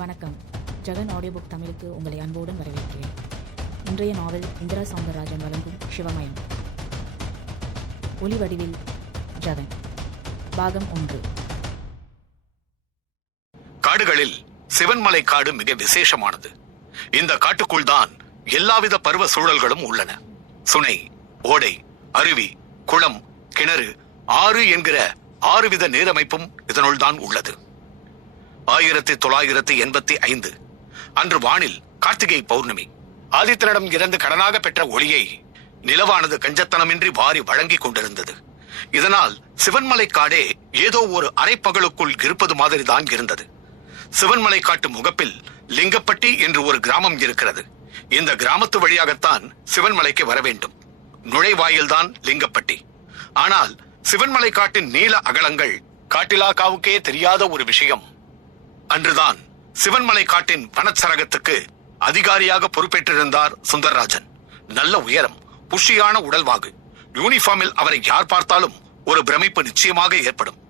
வணக்கம். Jagan audio book தமிழுக்கு உங்களை அன்போடு வரவேற்கிறேன். இன்றைய நாவல் இந்திரா சௌந்தரராஜன் வழங்கும் சிவமயம். ஒலி வடிவில் ஜெகன். பாகம் 1. காடுகளில் சிவன்மலை காடு மிக விசேஷமானது. இந்த காட்டுக்குள் தான் எல்லாவித பருவ சூழல்களும் உள்ளன. சுனை, ஓடை, அருவி, குளம், கிணறு, ஆறு என்கிற 6 வித நீரமைப்பும் இதனுள் தான் உள்ளது. 1985 அன்று வானில் கார்த்திகை பௌர்ணமி. ஆதித்தனிடம் இருந்து கடனாக பெற்ற ஒளியை நிலவானது கஞ்சத்தனமின்றி வாரி வழங்கிக் கொண்டிருந்தது. இதனால் சிவன்மலை காடே ஏதோ ஒரு அரைப்பகலுக்குள் இருப்பது மாதிரி தான் இருந்தது. சிவன்மலை காட்டு முகப்பில் லிங்கப்பட்டி என்று ஒரு கிராமம் இருக்கிறது. இந்த கிராமத்து வழியாகத்தான் சிவன்மலைக்கு வர வேண்டும். நுழைவாயில்தான் லிங்கப்பட்டி. ஆனால் சிவன்மலை காட்டின் நீள அகலங்கள் காட்டிலாக்காவுக்கே தெரியாத ஒரு விஷயம். அன்றுதான் சிவன்மலை காட்டின் வனச்சரகத்துக்கு அதிகாரியாக பொறுப்பேற்றிருந்தார் சுந்தரராஜன். நல்ல உயரம், புஷ்டியான உடல்வாகு. யூனிஃபார்மில் அவரை யார் பார்த்தாலும் ஒரு பிரமிப்பு நிச்சயமாக ஏற்படும்.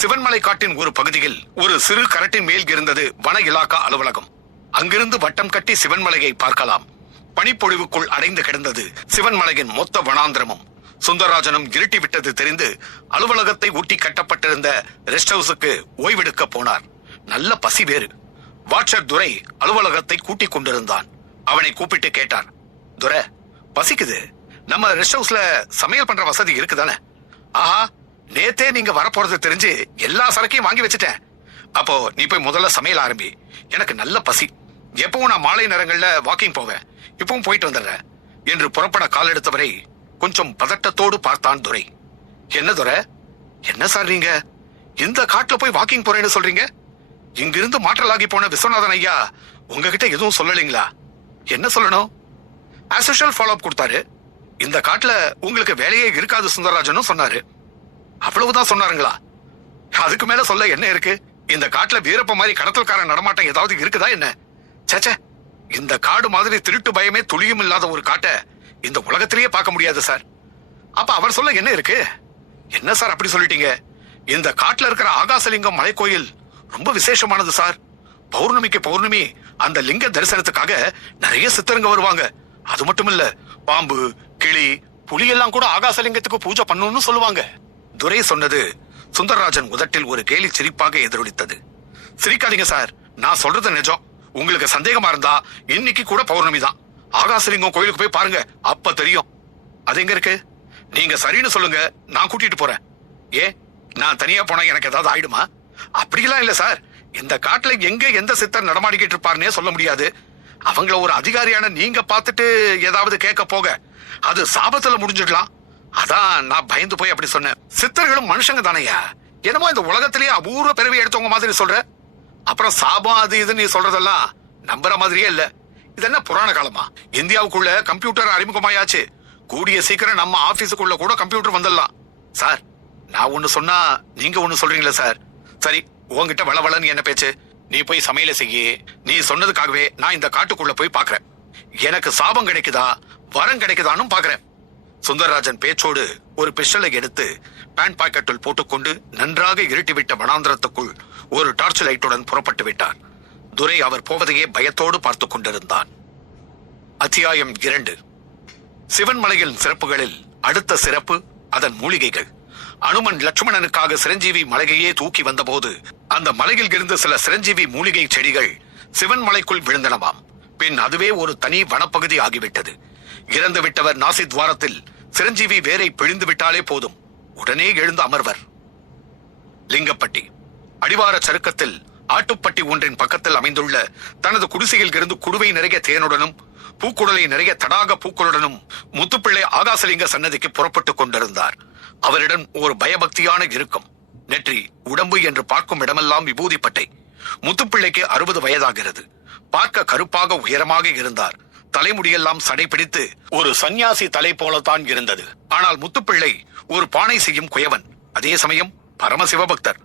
சிவன்மலை காட்டின் ஒரு பகுதியில் ஒரு சிறு கரட்டின் மேல் இருந்தது வன இலாக்கா அலுவலகம். அங்கிருந்து வட்டம் கட்டி சிவன்மலையை பார்க்கலாம். பனிப்பொழிவுக்குள் அடைந்து கிடந்தது சிவன்மலையின் மொத்த வனாந்திரமும். சுந்தரராஜனும் இருட்டி விட்டது தெரிந்து அலுவலகத்தை ஒட்டி கட்டப்பட்டிருந்த ரெஸ்ட் ஹவுஸுக்கு ஓய்வெடுக்க போனார். நல்ல பசி வேறு. வாட்சர் துரை அலுவலகத்தை கூட்டிக் கொண்டிருந்தான். அவனை கூப்பிட்டு கேட்டார், துரை, பசிக்குது, நம்ம ரெஸ்ட் ஹவுஸ்ல சமையல் பண்ற வசதி இருக்குதானே? ஆஹா, நேத்தே நீங்க வரப்போறது தெரிஞ்சு எல்லா சரக்கையும் வாங்கி வச்சுட்டேன். அப்போ நீ போய் முதல்ல சமையல் ஆரம்பி. எனக்கு நல்ல பசி. எப்பவும் நான் மாலை நேரங்கள்ல வாக்கிங் போவேன், இப்பவும் போயிட்டு வந்துடுறேன் என்று புறப்பட கால் எடுத்தவரை கொஞ்சம் பதட்டத்தோடு பார்த்தான் துரை. என்ன துரை, என்ன சார் நீங்க இந்த காட்டுல போய் வாக்கிங் போறேன்னு சொல்றீங்க? இங்கிருந்து மாற்றலாகி போன விஸ்வநாதன் ஐயா உங்ககிட்ட எதுவும் சொல்லலீங்களா? என்ன சொல்லணும்? ஆஸ் யூஷுவல் ஃபாலோ அப் கொடுத்தாரு. இந்த காட்டுல உங்களுக்கு வேலையே இருக்காது சுந்தரராஜனும் சொன்னாரு. அவ்வளவுதான் சொன்னாருங்களா? அதுக்கு மேல சொல்ல என்ன இருக்கு? இந்த காட்டுல வீரப்ப மாதிரி கடத்தல்காரன் நடமாட்டம் ஏதாவது இருக்குதா என்ன? சேச்சே, இந்த காடு மாதிரி திருட்டு பயமே துளியும் இல்லாத ஒரு காட்டை இந்த உலகத்திலேயே பார்க்க முடியாது சார். அப்ப அவர் சொல்ல என்ன இருக்கு? என்ன சார் அப்படி சொல்லிட்டீங்க? இந்த காட்டுல இருக்கிற ஆகாசலிங்கம் மலை கோயில் ரொம்ப விசேஷமானது சார். பௌர்ணமிக்கு பௌர்ணமி அந்த லிங்க தரிசனத்துக்காக நிறைய சித்தருங்க வருவாங்க. அது மட்டும் இல்ல, பாம்பு, கிளி, புலி எல்லாம் கூட ஆகாசலிங்கத்துக்கு பூஜை பண்ணணும்னு சொல்லுவாங்க. துரை சொன்னது சுந்தரராஜன் உதட்டில் ஒரு கேலி சிரிப்பாக எதிரொலித்தது. சிரிக்காதீங்க சார், நான் சொல்றது நிஜம். உங்களுக்கு சந்தேகமா இருந்தா இன்னைக்கு கூட பௌர்ணமி தான். ஆகாசலிங்கம் கோயிலுக்கு போய் பாருங்க, அப்ப தெரியும். அது எங்க இருக்கு? நீங்க சரின்னு சொல்லுங்க, நான் கூட்டிட்டு போறேன். ஏன், நான் தனியா போனா எனக்கு ஏதாவது ஆயிடுமா? அப்படிலாம் இல்ல சார். இந்த காட்டுல எங்க எந்த சித்தர் நடமாடிக்கிட்டு இருப்பாருன்னே சொல்ல முடியாது. அவங்கள ஒரு அதிகாரியான நீங்க பார்த்துட்டு ஏதாவது கேட்க போக அது சாபத்துல முடிஞ்சிடலாம். அதான் நான் பயந்து போய் அப்படி சொன்னேன். சித்தர்களும் மனுஷங்க தானையா? என்னமோ இந்த உலகத்திலேயே அபூர்வ பிறவி எடுத்தவங்க மாதிரி சொல்ற. அப்புறம் சாபம் அது இது நீ சொல்றதெல்லாம் நம்புற மாதிரியே இல்ல. இது என்ன புராண காலமா? இந்தியாவுக்குள்ள கம்ப்யூட்டர் அறிமுகமாயாச்சு. கூடிய சீக்கிரம் நம்ம ஆபீஸுக்குள்ள கூட கம்ப்யூட்டர் வந்துடலாம். சார், நான் ஒண்ணு சொன்னா நீங்க ஒண்ணு சொல்றீங்களா சார்? சரி, உங்ககிட்ட வளவளன்னு என்ன பேச்சு? நீ போய் சமையல செய்ய. நீ சொன்னதுக்காகவே நான் இந்த காட்டுக்குள்ள போய் பாக்குறேன். எனக்கு சாபம் கிடைக்குதா வரம் கிடைக்குதான்னு பாக்குறேன். சுந்தரராஜன் பேச்சோடு ஒரு பிஸ்டலை எடுத்து பேண்ட் பாக்கெட்டில் போட்டுக்கொண்டு நன்றாக இருட்டிவிட்ட வனாந்திரத்துக்குள் ஒரு டார்ச் லைட்டுடன் புறப்பட்டு விட்டார். துரை அவர் போவதையே பயத்தோடு பார்த்துக் கொண்டிருந்தான். அத்தியாயம் 2. சிவன்மலையின் சிறப்புகளில் அடுத்த சிறப்பு அதன் மூலிகைகள். அனுமன் லட்சுமணனுக்காக சிரஞ்சீவி மலையையே தூக்கி வந்தபோது அந்த மலையில் இருந்து சில சிரஞ்சீவி மூலிகை செடிகள் சிவன்மலைக்குள் விழுந்தனவாம். பின் அதுவே ஒரு தனி வனப்பகுதி ஆகிவிட்டது. இறந்து விட்டவர் நாசி துவாரத்தில் சிரஞ்சீவி வேரை பிழிந்து விட்டாலே போதும், உடனே எழுந்து அமர்வர். லிங்கப்பட்டி அடிவார சருக்கத்தில் ஆட்டுப்பட்டி ஒன்றின் பக்கத்தில் அமைந்துள்ள தனது குடிசையில் இருந்து குடுவை நிறைய தேனுடனும் பூக்குடலை நிறைய தடாக பூக்களுடனும் முத்துப்பிள்ளை ஆகாசலிங்க சன்னதிக்கு புறப்பட்டுக் கொண்டிருந்தார். அவரிடம் ஒரு பயபக்தியான இறுக்கம். நெற்றி, உடம்பு என்று பார்க்கும் இடமெல்லாம் விபூதிப்பட்டை. முத்துப்பிள்ளைக்கு 60 வயதாகிறது. பார்க்க கருப்பாக உயரமாக இருந்தார். தலைமுடியெல்லாம் சடை பிடித்து ஒரு சந்நியாசி தலை போலத்தான் இருந்தது. ஆனால் முத்துப்பிள்ளை ஒரு பானை செய்யும் குயவன், அதே சமயம் பரமசிவபக்தர்.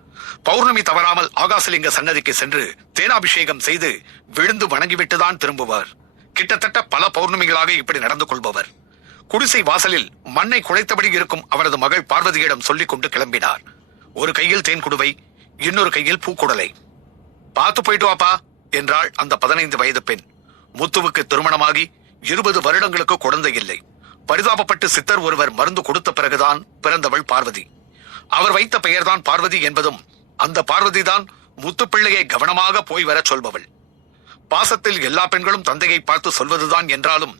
பௌர்ணமி தவறாமல் ஆகாசலிங்க சன்னதிக்கு சென்று தேனாபிஷேகம் செய்து விழுந்து வணங்கிவிட்டுதான் திரும்புவார். கிட்டத்தட்ட பல பௌர்ணமிகளாக இப்படி நடந்து கொள்பவர். குடிசை வாசலில் மண்ணை குழைத்தபடி இருக்கும் அவரது மகள் பார்வதியிடம் சொல்லிக் கொண்டு கிளம்பினார். ஒரு கையில் தேன் குடுவை, இன்னொரு கையில் பூக்குடலை. பார்த்து போயிட்டு வாப்பா, என்றாள் அந்த 15 வயது பெண். முத்துவுக்கு திருமணமாகி 20 வருடங்களுக்கு குழந்தை இல்லை. பரிதாபப்பட்டு சித்தர் ஒருவர் மருந்து கொடுத்த பிறகுதான் பிறந்தவள் பார்வதி. அவர் வைத்த பெயர்தான் பார்வதி என்பதும் அந்த பார்வதி தான் முத்துப்பிள்ளையை கவனமாக போய் வர சொல்பவள். பாசத்தில் எல்லா பெண்களும் தந்தையை பார்த்து சொல்வதுதான் என்றாலும்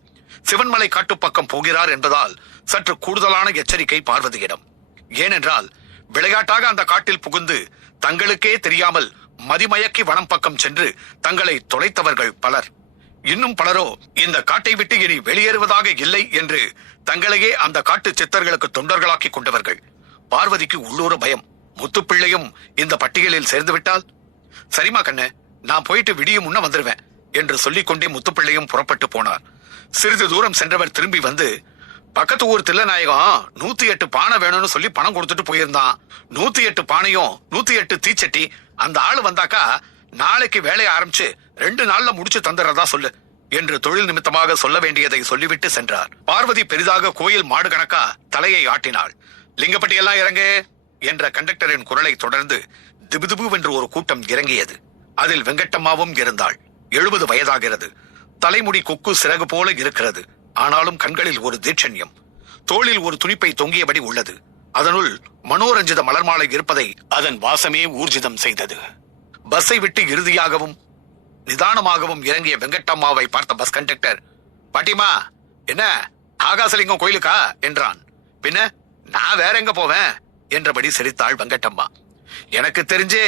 சிவன்மலை காட்டு பக்கம் போகிறார் என்பதால் சற்று கூடுதலான எச்சரிக்கை பார்வதியிடம். ஏனென்றால் விளையாட்டாக அந்த காட்டில் புகுந்து தங்களுக்கே தெரியாமல் மதிமயக்கி வனம் பக்கம் சென்று தங்களை தொலைத்தவர்கள் பலர். இன்னும் பலரோ இந்த காட்டை விட்டு இனி வெளியேறுவதாக இல்லை என்று தங்களையே அந்த காட்டு சித்தர்களுக்கு தொண்டர்களாக்கி கொண்டவர்கள். பார்வதிக்கு உள்ளூர பயம். முத்துப்பிள்ளையும் இந்த பட்டியலில் சேர்ந்து விட்டால்? சரிமா கண்ணு, நான் போயிட்டு விடிய முன்ன வந்துருவேன் என்று சொல்லிக் கொண்டே முத்துப்பிள்ளையும் புறப்பட்டு போனார். சிறிது தூரம் சென்றவர் திரும்பி வந்து, பக்கத்து ஊர் தில்லநாயகம் 108 பானை வேணும்னு சொல்லி பணம் கொடுத்துட்டு போயிருந்தான். 108 பானையும் 108 தீச்சட்டி. அந்த ஆளு வந்தாக்கா நாளைக்கு வேலையை ஆரம்பிச்சு 2 நாள்ல முடிச்சு தந்துடுறதா சொல்லு என்று தொழில் நிமித்தமாக சொல்ல வேண்டியதை சொல்லிவிட்டு சென்றார். பார்வதி பெரிதாக கோயில் மாடு கணக்கா தலையை ஆட்டினாள். லிங்கப்பட்டி எல்லாம் இறங்கு என்ற கண்டக்டரின் குரலை தொடர்ந்து திபுதிபுவென்று ஒரு கூட்டம் இறங்கியது. அதில் வெங்கட்டம்மாவும் இருந்தாள். 70 வயதாகிறது. தலைமுடி கொக்கு சிறகு போல இருக்கிறது. ஆனாலும் கண்களில் ஒரு தீட்சண்யம். தோளில் ஒரு துணிப்பை தொங்கியபடி உள்ளது. அதனுள் மனோரஞ்சித மலர் மாலை இருப்பதை அதன் வாசமே ஊர்ஜிதம் செய்தது. பஸ்ஸை விட்டு இறுதியாகவும் நிதானமாகவும் இறங்கிய வெங்கட்டம்மாவை பார்த்த பஸ் கண்டக்டர், பாட்டிமா என்ன ஆகாசலிங்கம் கோயிலுக்கா என்றான். பின்ன நான் வேற எங்க போவேன் என்றபடி சிரித்தாள் வெங்கட்டம்மா. எனக்கு தெரிஞ்சே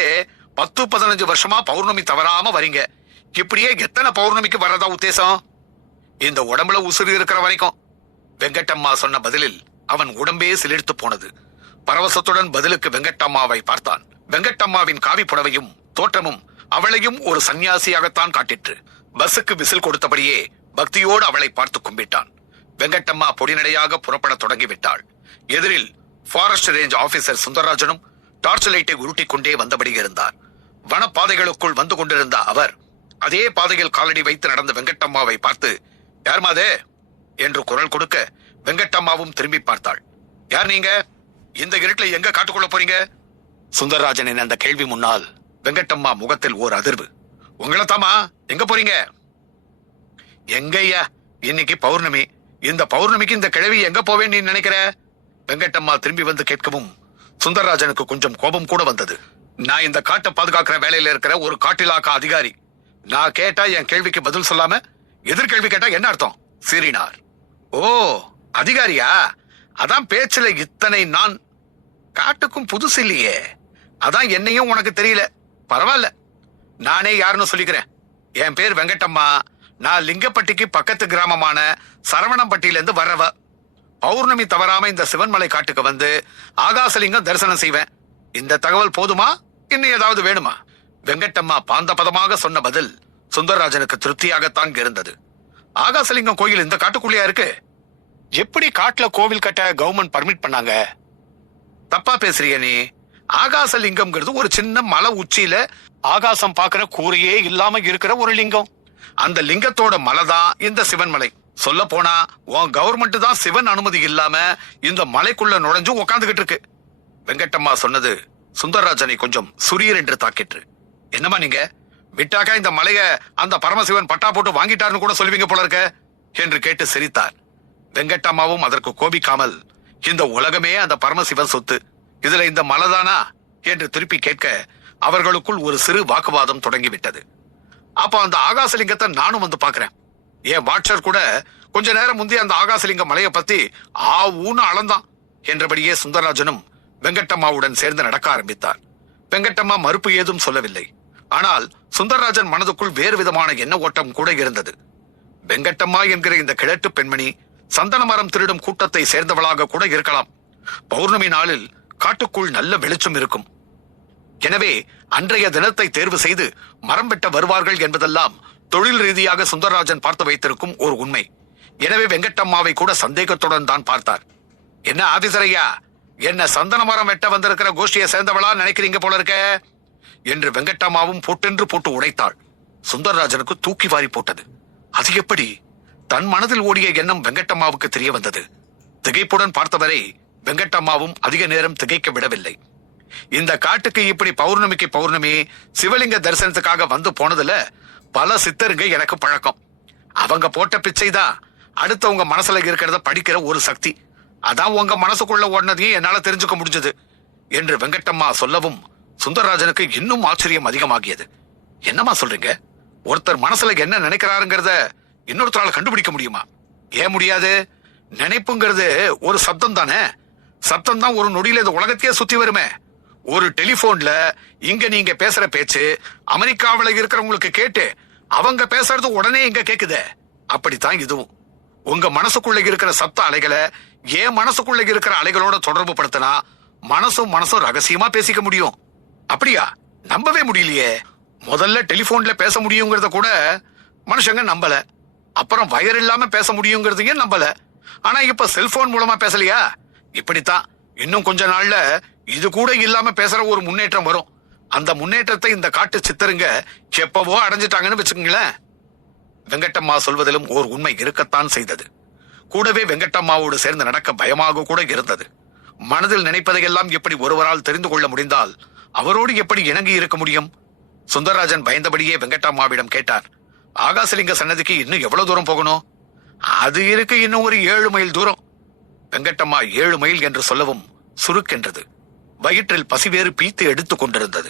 10-15 வருஷமா பௌர்ணமி தவறாம வரீங்க. இப்படியே எத்தனை பௌர்ணமிக்கு வர்றதா உத்தேசம்? இந்த உடம்புல உசுறு இருக்கிற வரைக்கும். வெங்கட்டம்மா சொன்ன பதிலில் அவன் உடம்பே சிலிர்த்து போனது. பரவசத்துடன் பதிலுக்கு வெங்கட்டம்மாவை பார்த்தான். வெங்கட்டம்மாவின் காவி புடவையும் தோற்றமும் அவளையும் ஒரு சன்னியாசியாகத்தான் காட்டிற்று. பஸ்ஸுக்கு விசில் கொடுத்தபடியே பக்தியோடு அவளை பார்த்து கும்பிட்டான். வெங்கட்டம்மா பொடிநடையாக புறப்பட தொடங்கிவிட்டாள். எதிரில் ஃபாரஸ்ட் ரேஞ்ச் ஆபீசர் சுந்தரராஜனும் டார்ச் லைட்டை உருட்டிக் கொண்டே வந்தபடி இருந்தார். வனப்பாதைகளுக்குள் வந்து கொண்டிருந்த அவர் அதே பாதையில் காலடி வைத்து நடந்த வெங்கட்டம்மாவை பார்த்து, யார் மாதே என்று குரல் கொடுக்க வெங்கட்டம்மாவும் திரும்பி பார்த்தாள். யார் நீங்க? இந்த இருட்டுல எங்க காட்டுக்குள்ள போறீங்க? சுந்தரராஜனின் அந்த கேள்வி முன்னால் வெங்கட்டம்மா முகத்தில் ஓர் அதிர்வு. உங்களை தாமா, எங்க போறீங்க? எங்கய்யா, இன்னைக்கு பௌர்ணமி. இந்த பௌர்ணமிக்கு இந்த கிழவி எங்க போவேன்னு நீ நினைக்கிற? வெங்கட்டம்மா திரும்பி வந்து கேட்கவும் சுந்தரராஜனுக்கு கொஞ்சம் கோபம் கூட வந்தது. நான் இந்த காட்டை பாதுகாக்கிற வேலையில இருக்கிற ஒரு காட்டிலாக்கா அதிகாரி. நான் கேட்டா என் கேள்விக்கு பதில் சொல்லாம எதிர்கேள்வி கேட்டா என்ன அர்த்தம்? சீறினார். ஓ, அதிகாரியா? அதான் பேச்சுல இத்தனை. நான் காட்டுக்கும் புதுசு இல்லையே, அதான் என்னையும் உனக்கு தெரியல. பரவாயில்ல, நானே யாருன்னு சொல்லிக்கிறேன். என் பேர் வெங்கட்டம்மா. நான் லிங்கப்பட்டிக்கு பக்கத்து கிராமமான சரவணம்பட்டியில இருந்து வர்றவ. பௌர்ணமி தவறாம இந்த சிவன்மலை காட்டுக்கு வந்து ஆகாசலிங்கம் தரிசனம் செய்வேன். இந்த தகவல் போதுமா? இன்னும் ஏதாவது வேணுமா? வெங்கட்டம்மா பாந்த பதமாக சொன்ன பதில் சுந்தரராஜனுக்கு திருப்தியாகத்தான் இருந்தது. ஆகாசலிங்கம் கோயில் இந்த காட்டுக்குள்ளேயா இருக்கு? எப்படி காட்டுல கோவில் கட்ட கவர்மெண்ட் பர்மிட் பண்ணாங்க? தப்பா பேசுறிய நீ. ஆகாசலிங்கம்ங்கிறது ஒரு சின்ன மலை உச்சியில ஆகாசம் பாக்குற கூரையே இல்லாம இருக்கிற ஒரு லிங்கம். அந்த லிங்கத்தோட மலை தான் இந்த சிவன்மலை. சொல்ல போனா உன் கவர்மெண்ட் தான் சிவன் அனுமதி இல்லாம இந்த மலைக்குள்ள நுழைஞ்சு உக்காந்துகிட்டு இருக்கு. வெங்கட்டம்மா சொன்னது சுந்தரராஜனை கொஞ்சம் சுரீர் என்று தாக்கிற்று. என்னமா நீங்க விட்டாக்கா இந்த மலைய அந்த பரமசிவன் பட்டா போட்டு வாங்கிட்டாருன்னு கூட சொல்லுவீங்க போல இருக்க என்று கேட்டு சிரித்தார். வெங்கட்டம்மாவும் அதற்கு கோபிக்காமல், இந்த உலகமே அந்த பரமசிவன் சொத்து, இதுல இந்த மலைதானா என்று திருப்பி கேட்க அவர்களுக்குள் ஒரு சிறு வாக்குவாதம் தொடங்கிவிட்டது. அப்ப அந்த ஆகாசலிங்கத்தை நானும் வந்து பாக்குறேன். என் வாட்சர் கூட கொஞ்ச நேரம் முந்தைய அந்த ஆகாசலிங்க மலையை பத்தி ஊன்னு அளந்தான் என்றபடியே சுந்தரராஜனும் வெங்கட்டம்மாவுடன் சேர்ந்து நடக்க ஆரம்பித்தார். வெங்கட்டம்மா மறுப்பு ஏதும் சொல்லவில்லை. ஆனால் சுந்தரராஜன் மனதுக்குள் வேறு விதமான எண்ண ஓட்டம் கூட இருந்தது. வெங்கட்டம்மா என்கிற இந்த கிழட்டு பெண்மணி சந்தன மரம் திருடும் கூட்டத்தை சேர்ந்தவளாக கூட இருக்கலாம். பௌர்ணமி நாளில் காட்டுக்குள் நல்ல வெளிச்சம் இருக்கும். எனவே அன்றைய தினத்தை தேர்வு செய்து மரம் வெட்ட வருவார்கள் என்பதெல்லாம் தொழில் ரீதியாக சுந்தரராஜன் பார்த்து வைத்திருக்கும் ஒரு உண்மை. எனவே வெங்கட்டம்மாவை கூட சந்தேகத்துடன் தான் பார்த்தார். என்ன ஆபீசரையா, என்ன சந்தன மரம் வெட்ட வந்திருக்கிற கோஷ்டியை சேர்ந்தவளா நினைக்கிறீங்க போல இருக்க என்று வெங்கட்டம்மாவும் போட்டென்று போட்டு உடைத்தாள். சுந்தரராஜனுக்கு தூக்கி வாரி போட்டது. அது எப்படி? தன் மனதில் ஓடிய எண்ணம் வெங்கட்டம்மாவுக்கு தெரிய வந்தது. திகைப்புடன் பார்த்தவரை வெங்கட்டம்மாவும் அதிக நேரம் திகைக்க விடவில்லை. இந்த காட்டுக்கு இப்படி பௌர்ணமிக்கு பௌர்ணமி சிவலிங்க தரிசனத்துக்காக வந்து போனதுல பல சித்தருங்க எனக்கு பழக்கம். அவங்க போட்ட பிச்சை தான் அடுத்தவங்க மனசுல இருக்கிறத படிக்கிற ஒரு சக்தி. அதான் உங்க மனசுக்குள்ள ஓடினதையும் என்னால தெரிஞ்சுக்க முடிஞ்சது என்று வெங்கட்டம்மா சொல்லவும் சுந்தரராஜனுக்கு இன்னும் ஆச்சரியம் அதிகமாகியது. என்னம்மா சொல்றீங்க? ஒருத்தர் மனசுல என்ன நினைக்கிறாருங்கிறத இன்னொருத்தரால கண்டுபிடிக்க முடியுமா? ஏன் முடியாது? நினைப்புங்கிறது ஒரு சப்தம் தானே. சப்தம் தான் ஒரு நொடியில இந்த உலகத்தையே சுத்தி வருமே. ஒரு டெலிபோன்ல இங்க நீங்க பேசுற பேச்சு அமெரிக்காவில இருக்கிறவங்களுக்கு கேட்டு அவங்க பேசுறது உடனே இங்க கேக்குதே. அப்படித்தான் இதுவும். உங்க மனசுக்குள்ள இருக்கிற சப்த அலைகளை ஏன் மனசுக்குள்ள இருக்கிற அலைகளோட தொடர்பு படுத்தினா மனசும் ரகசியமா பேசிக்க முடியும். அப்படியா? நம்பவே முடியலையே. முதல்ல டெலிபோன்ல பேச முடியுங்கிறத கூட மனுஷங்க நம்பல. அப்புறம் வயர் இல்லாம பேச முடியுங்கிறதையும் நம்பல. ஆனா இப்ப செல்போன் மூலமா பேசலையா? இப்படித்தான் இன்னும் கொஞ்ச நாள்ல இது கூட இல்லாம பேசுற ஒரு முன்னேற்றம் வரும். அந்த முன்னேற்றத்தை இந்த காட்டு சித்தருங்க எப்பவோ அடைஞ்சிட்டாங்கன்னு வச்சுக்கோங்களேன். வெங்கட்டம்மா சொல்வதிலும் ஓர் உண்மை இருக்கத்தான் செய்தது. கூடவே வெங்கட்டம்மாவோடு சேர்ந்து நடக்க பயமாக கூட இருந்தது. மனதில் நினைப்பதையெல்லாம் எப்படி ஒருவரால் தெரிந்து கொள்ள முடிந்தால் அவரோடு எப்படி இணங்கி இருக்க முடியும்? சுந்தரராஜன் பயந்தபடியே வெங்கட்டம்மாவிடம் கேட்டார். ஆகாசலிங்க சன்னதிக்கு இன்னும் எவ்வளவு தூரம் போகணும்? அது இருக்கு இன்னும் ஒரு 7 மைல் தூரம். வெங்கட்டம்மா 7 மைல் என்று சொல்லவும் சுருக்கென்றது. வயிற்றில் பசிவேறு பீத்து எடுத்துக் கொண்டிருந்தது.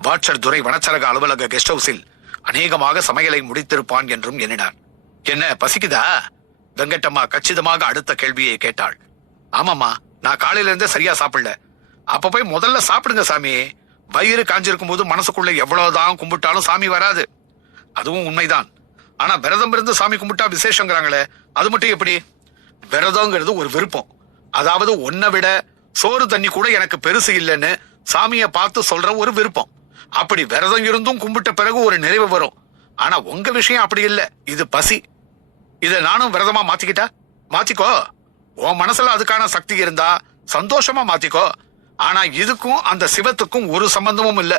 வாட்சர் துரை வனச்சரக அலுவலக கெஸ்ட் ஹவுஸில் அநேகமாக சமையலை முடித்திருப்பான் என்றும் எண்ணினார். என்ன பசிக்குதா? வெங்கட்டம்மா கச்சிதமாக அடுத்த கேள்வியை கேட்டாள். ஆமாம்மா, நான் காலையில இருந்தே சரியா சாப்பிடல. அப்ப போய் முதல்ல சாப்பிடுங்க சாமி. வயிறு காஞ்சிருக்கும் போது மனசுக்குள்ள எவ்வளவுதான் கும்பிட்டாலும் சாமி வராது. அதுவும் உண்மைதான். ஆனா விரதம் இருந்து சாமி கும்பிட்டா விசேஷங்கிறாங்களே, அது மட்டும் எப்படி? விரதங்கிறது ஒரு விருப்பம். அதாவது ஒன்னை விட சோறு தண்ணி கூட எனக்கு பெருசு இல்லைன்னு சாமிய பார்த்து சொல்ற ஒரு விருப்பம். அப்படி விரதம் இருந்தும் கும்பிட்ட பிறகு ஒரு நிறைவு வரும். ஆனா உங்க விஷயம் அப்படி இல்ல. இது பசி. இத நானும் விரதமா மாத்திக்கிட்டா? மாத்திக்கோ. உன் மனசுல அதுக்கான சக்தி இருந்தா சந்தோஷமா மாத்திக்கோ. ஆனா இதுக்கும் அந்த சிவத்துக்கும் ஒரு சம்பந்தமும் இல்ல.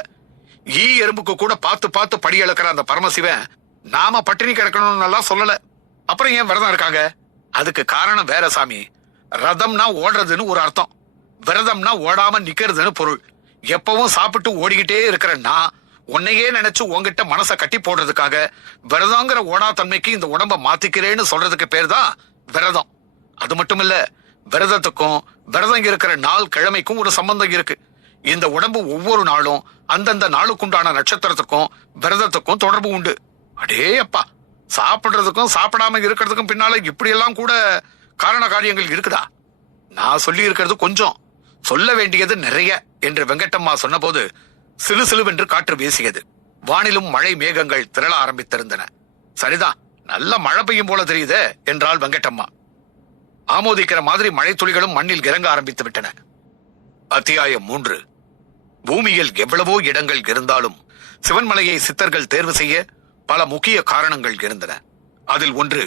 ஈ எறும்புக்கு கூட பார்த்து பார்த்து படி இழக்கிற அந்த பரமசிவன் நாம பட்டினி கிடக்கணும்னு எல்லாம் சொல்லல. அப்புறம் ஏன் விரதம் இருக்காங்க? அதுக்கு காரணம் வேற சாமி. ரதம்னா ஓடுறதுன்னு ஒரு அர்த்தம், விரதம்னா ஓடாம நிக்கிறதுன்னு பொருள். எப்பவும் சாப்பிட்டு ஓடிக்கிட்டே இருக்கிறன்னா உன்னையே நினைச்சு உங்ககிட்ட மனச கட்டி போடுறதுக்காக விரதங்கிற ஓடா தன்மைக்கு இந்த உடம்ப மாத்திக்கிறேன்னு சொல்றதுக்கு பேர் தான் விரதம். அது மட்டும் இல்ல, விரதத்துக்கும் விரதம் இருக்கிற நாள் கிழமைக்கும் ஒரு சம்பந்தம் இருக்கு. இந்த உடம்பு ஒவ்வொரு நாளும் அந்தந்த நாளுக்குண்டான நட்சத்திரத்துக்கும் விரதத்துக்கும் தொடர்பு உண்டு. அடே அப்பா, சாப்பிடுறதுக்கும் சாப்பிடாம இருக்கிறதுக்கும் பின்னால இப்படி எல்லாம் கூட காரண காரியங்கள் இருக்குதா? நான் சொல்லி இருக்கிறது கொஞ்சம், சொல்ல வேண்டியது நிறைய என்று வெங்கட்டம்மா சொன்னபோது சிலு சிலுவென்று காற்று வீசியது. வானிலும் மழை மேகங்கள் திரள ஆரம்பித்திருந்தன. சரிதான், நல்ல மழை பெய்யும் போல தெரியுதே என்றாள் வெங்கட்டம்மா. ஆமோதிக்கிற மாதிரி மழை துளிகளும் மண்ணில் இறங்க ஆரம்பித்து விட்டன. அத்தியாயம் 3. பூமியில் எவ்வளவோ இடங்கள் இருந்தாலும் சிவன்மலையை சித்தர்கள் தேர்வு செய்ய பல முக்கிய காரணங்கள் இருந்தன. அதில் ஒன்று,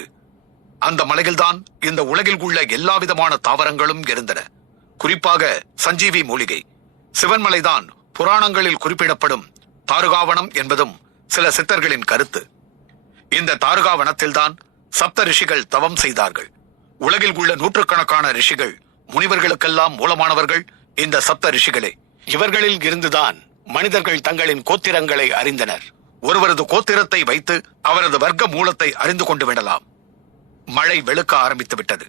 அந்த மலையில்தான் இந்த உலகில் உள்ள எல்லா விதமான தாவரங்களும் இருந்தன. குறிப்பாக சஞ்சீவி மூலிகை. சிவன்மலைதான் புராணங்களில் குறிப்பிடப்படும் தாருகாவனம் என்பதும் சில சித்தர்களின் கருத்து. இந்த தாருகாவனத்தில்தான் சப்த ரிஷிகள் தவம் செய்தார்கள். உலகில் உள்ள நூற்றுக்கணக்கான ரிஷிகள், முனிவர்களுக்கெல்லாம் மூலமானவர்கள் இந்த சப்த ரிஷிகளே. இவர்களில் இருந்துதான் மனிதர்கள் தங்களின் கோத்திரங்களை அறிந்தனர். ஒருவரது கோத்திரத்தை வைத்து அவரது வர்க்க மூலத்தை அறிந்து கொண்டு விடலாம். மழை வெளுக்க ஆரம்பித்து விட்டது.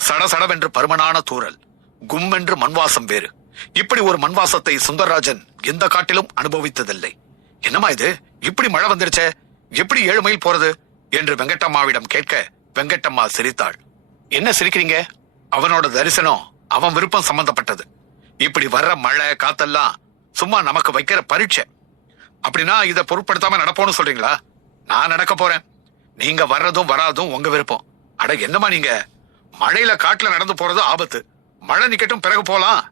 சடசடவென்று பருமனான தூறல், கும்மென்று மண்வாசம் வேறு. இப்படி ஒரு மண்வாசத்தை சுந்தரராஜன் எந்த காட்டிலும் அனுபவித்ததில்லை. என்னமா இது, இப்படி மழை வந்துருச்சே, எப்படி 7 மைல் போறது என்று வெங்கட்டம்மாவிடம் கேட்க வெங்கட்டம்மா சிரித்தாள். என்ன சிரிக்கிறீங்க? அவனோட தரிசனம் அவன் விருப்பம் சம்பந்தப்பட்டது. இப்படி வர்ற மழை காத்தெல்லாம் சும்மா நமக்கு வைக்கிற பரீட்சை. அப்படின்னா இதை பொருட்படுத்தாம நடப்போம்னு சொல்றீங்களா? நான் நடக்க போறேன். நீங்க வர்றதும் வராதும் உங்க விருப்பம். அட என்னமா நீங்க, மழையில காட்டுல நடந்து போறது ஆபத்து. மழை நிக்கட்டும், பிறகு போலாம்.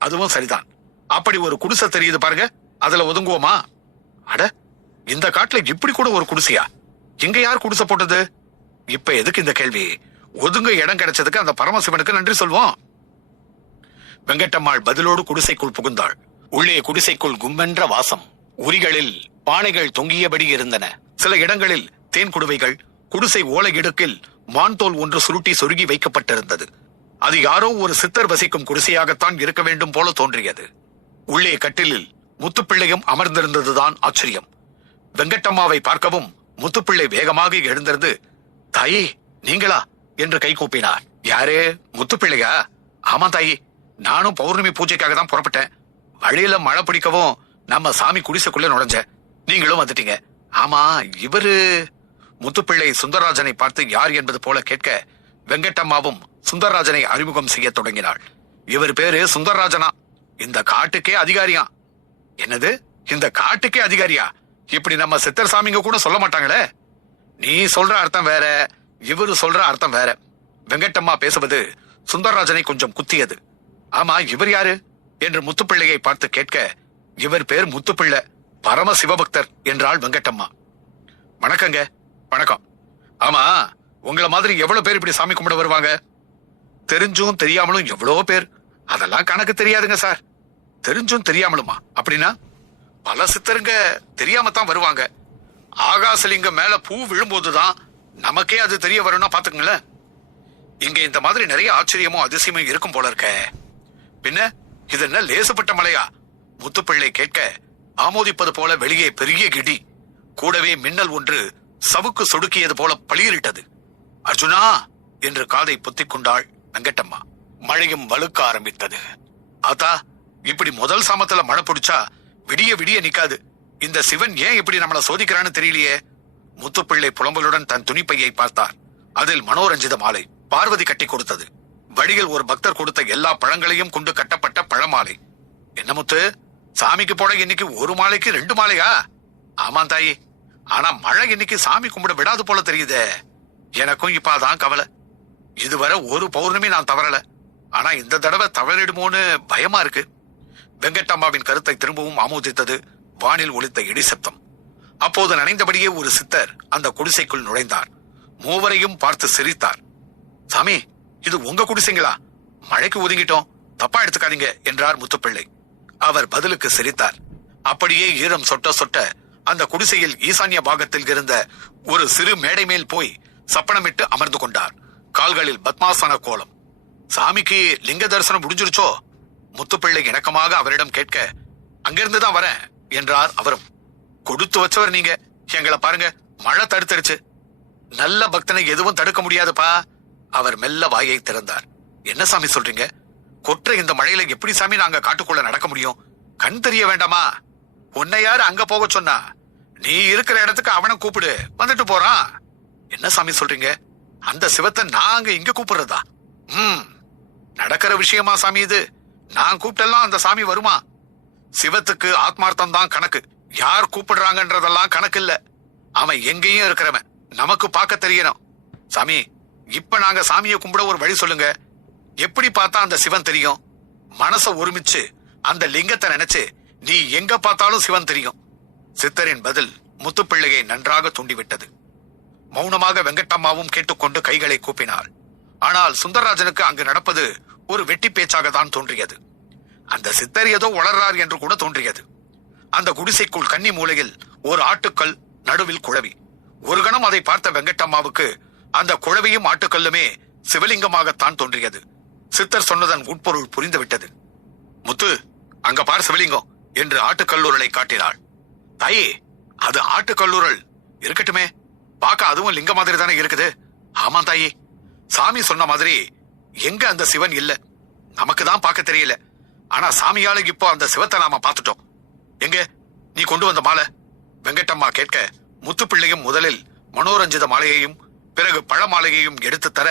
அதுவும் சரிதான். அப்படி ஒரு குடிசை தெரியுது பாருங்க, அதுல ஒதுங்குவோமா? அட, இந்த காட்டுல இப்படி கூட ஒரு குடிசையா? இங்க யார் குடிசை போட்டது? இப்ப எதுக்கு இந்த கேள்வி? ஒதுங்க இடம் கிடைச்சதுக்கு அந்த பரமசிவனுக்கு நன்றி சொல்வோம். வெங்கட்டம்மாள் பதிலோடு குடிசைக்குள் புகுந்தாள். உள்ளே குடிசைக்குள் கும்மென்ற வாசம். உரிகளில் பானைகள் தொங்கியபடி இருந்தன. சில இடங்களில் தேன் குடுவைகள், குடிசை ஓலை இடுக்கில் மான்தோல் ஒன்று சுருட்டி சொருகி வைக்கப்பட்டிருந்தது. அது யாரோ ஒரு சித்தர் வசிக்கும் குடிசையாகத்தான் இருக்க வேண்டும் போல தோன்றியது. உள்ளே கட்டிலில் முத்துப்பிள்ளையும் அமர்ந்திருந்ததுதான் ஆச்சரியம். வெங்கட்டம்மாவை பார்க்கவும் முத்துப்பிள்ளை வேகமாக எழுந்திருந்து, தாயி நீங்களா என்று கை கூப்பினார். யாரு? முத்துப்பிள்ளையா? ஆமா தாயி, நானும் பௌர்ணமி பூஜைக்காக தான் புறப்பட்டேன். வழியில மழை பிடிக்கவும் நம்ம சாமி குடிசைக்குள்ள நுழைஞ்ச, நீங்களும் வந்துட்டீங்க. ஆமா, இவரு? முத்துப்பிள்ளை சுந்தரராஜனை பார்த்து யார் என்பது போல கேட்க, வெங்கட்டம்மாவும் சுந்தரராஜனை அறிமுகம் செய்ய தொடங்கினாள். இவர் பேரு சுந்தரராஜனா, இந்த காட்டுக்கே அதிகாரியா. என்னது, இந்த காட்டுக்கே அதிகாரியா? இப்படி நம்ம சித்தர் சாமிங்க கூட சொல்ல மாட்டாங்களே. நீ சொல்ற அர்த்தம் வேற, இவரு சொல்ற அர்த்தம் வேற. வெங்கட்டம்மா பேசுவது சுந்தரராஜனை கொஞ்சம் குத்தியது. ஆமா, இவர் யாரு என்று முத்துப்பிள்ளையை பார்த்து கேட்க, இவர் பேர் முத்துப்பிள்ளை, பரம சிவபக்தர் என்றாள் வெங்கட்டம்மா. வணக்கங்க. வணக்கம். ஆமா, உங்களை மாதிரி எவ்வளவு பேர் இப்படி சாமி கும்பிட வருவாங்க? தெரிஞ்சும் தெரியாமலும் எவ்வளவு பேர். அதெல்லாம் கணக்கு தெரியாதுங்க சார். தெரிஞ்சும் தெரியாமலுமா? அப்படின்னா பல சித்தருங்க தெரியாம தான் வருவாங்க. ஆகாசலிங்கம் மேல பூ விழும்போதுதான் நமக்கே அது தெரிய வரும்னா பாத்துக்கங்களேன். இங்க இந்த மாதிரி நிறைய ஆச்சரியமும் அதிசயமும் இருக்கும் போல இருக்க. பின்ன இது என்ன லேசுப்பட்ட மலையா? முத்துப்பிள்ளை கேட்க, ஆமோதிப்பது போல வெளியே பெரிய கிடி, கூடவே மின்னல் ஒன்று சவுக்கு சொடுக்கியது போல பளிரிட்டது. அர்ஜுனா என்று காதை பொத்திக் கொண்டாள் வெங்கட்டம்மா. மழையும் வலுக்க ஆரம்பித்தது. ஆத்தா, இப்படி முதல் சாமத்துல மழை பிடிச்சா விடிய விடிய நிக்காது. இந்த சிவன் ஏன் இப்படி நம்மள சோதிக்கிறான்னு தெரியலையே. முத்துப்பிள்ளை புலம்பலுடன் தன் துணிப்பையை பார்த்தார். அதில் மனோரஞ்சித மாலை பார்வதி கட்டி கொடுத்தது. வழியில் ஒரு பக்தர் கொடுத்த எல்லா பழங்களையும் கொண்டு கட்டப்பட்ட பழமாலை. என்ன முத்து, சாமிக்கு போட இன்னைக்கு ஒரு மாலைக்கு 2 மாலையா? ஆமா தாயி, ஆனா மழை இன்னைக்கு சாமி கும்பிட விடாது போல தெரியுதே. எனக்கும் இப்ப அதான் கவலை. இதுவரை ஒரு பௌர்ணமி நான் தவறல, ஆனா இந்த தடவை தவறிடுமோன்னு பயமா இருக்கு. வெங்கட்டம்மாவின் கருத்தை திரும்பவும் ஆமோதித்தது வானில் ஒலித்த இடி சப்தம். அப்போது நனைந்தபடியே ஒரு சித்தர் அந்த குடிசைக்குள் நுழைந்தார். மூவரையும் பார்த்து சிரித்தார். சாமி, இது உங்க குடிசைங்களா? மழைக்கு ஒதுங்கிட்டோம், தப்பா எடுத்துக்காதீங்க என்றார் முத்துப்பிள்ளை. அவர் பதிலுக்கு சிரித்தார். அப்படியே ஈரம் சொட்ட சொட்ட அந்த குடிசையில் ஈசான்ய பாகத்தில் இருந்த ஒரு சிறு மேடை மேல் போய் சப்பனமிட்டு அமர்ந்து கொண்டார். கால்களில் பத்மாசன கோலம். சாமிக்கு லிங்க தரிசனம் முடிஞ்சிருச்சோ? முத்துப்பிள்ளை இணக்கமாக அவரிடம் கேட்க, அங்கிருந்துதான் வரேன் என்றார் அவரும். கொடுத்து வச்சவர் நீங்க, எங்களை பாருங்க, மழை தடுத்துருச்சு. நல்ல பக்தனை எதுவும் தடுக்க முடியாதுப்பா. அவர் மெல்ல வாயை திறந்தார். என்ன சாமி சொல்றீங்க? கொற்ற இந்த மழையில எப்படி சாமி நாங்க காட்டுக்குள்ள நடக்க முடியும்? கண் தெரிய வேண்டாமா? உன்னை யாரு அங்க போக சொன்னா? நீ இருக்கிற இடத்துக்கு அவனை கூப்பிடு, வந்துட்டு போறான். என்ன சாமி சொல்றீங்க? அந்த சிவத்தை நாங்க இங்க கூப்பிடுறதா? நடக்கிற விஷயமா சாமி இது? நான் கூப்பிட்டெல்லாம் அந்த சாமி வருமா? சிவத்துக்கு ஆத்மார்த்தம் தான் கணக்கு. யார் கூப்பிடுறாங்கன்றதெல்லாம் கணக்கு இல்ல. அவன் எங்கேயும் இருக்கிறவன், நமக்கு பார்க்க தெரியணும். சாமி, இப்ப நாங்க சாமியை கும்பிட ஒரு வழி சொல்லுங்க. எப்படி பார்த்தா அந்த சிவன் தெரியும்? மனச ஒருமிச்சு அந்த லிங்கத்தை நினைச்சு நீ எங்க பார்த்தாலும் சிவன் தெரியும். சித்தரின் பதில் முத்துப்பிள்ளையை நன்றாக தூண்டிவிட்டது. மௌனமாக வெங்கட்டம்மாவும் கேட்டுக்கொண்டு கைகளை கூப்பினாள். ஆனால் சுந்தரராஜனுக்கு அங்கு நடப்பது ஒரு வெட்டி பேச்சாக தான் தோன்றியது. அந்த சித்தர் ஏதோ உளறார் என்று கூட தோன்றியது. அந்த குடிசைக்குள் கன்னி மூலையில் ஒரு ஆட்டுக்கல், நடுவில் குழவி. ஒரு கணம் அதை பார்த்த வெங்கட்டம்மாவுக்கு அந்த குழவியும் ஆட்டுக்கல்லுமே சிவலிங்கமாகத்தான் தோன்றியது. சித்தர் சொன்னதன் உட்பொருள் புரிந்துவிட்டது. முத்து, அங்க பார் சிவலிங்கம் என்று ஆட்டுக்கல்லூரலை காட்டினாள். தாயே, அது ஆட்டுக்கல்லூரல் இருக்கட்டுமே, பார்க்க அதுவும் லிங்க மாதிரி தானே இருக்குது. ஆமா தாயே, சாமி சொன்ன மாதிரி எங்க அந்த சிவன் இல்ல, நமக்கு தான் பார்க்க தெரியல. ஆனா சாமியால இப்போ அந்த சிவத்தை நாம பார்த்துட்டோம். எங்க நீ கொண்டு வந்த மாலை? வெங்கட்டம்மா கேட்க, முத்துப்பிள்ளையும் முதலில் மனோரஞ்சித மாலையையும் பிறகு பழமாலையையும் எடுத்து தர,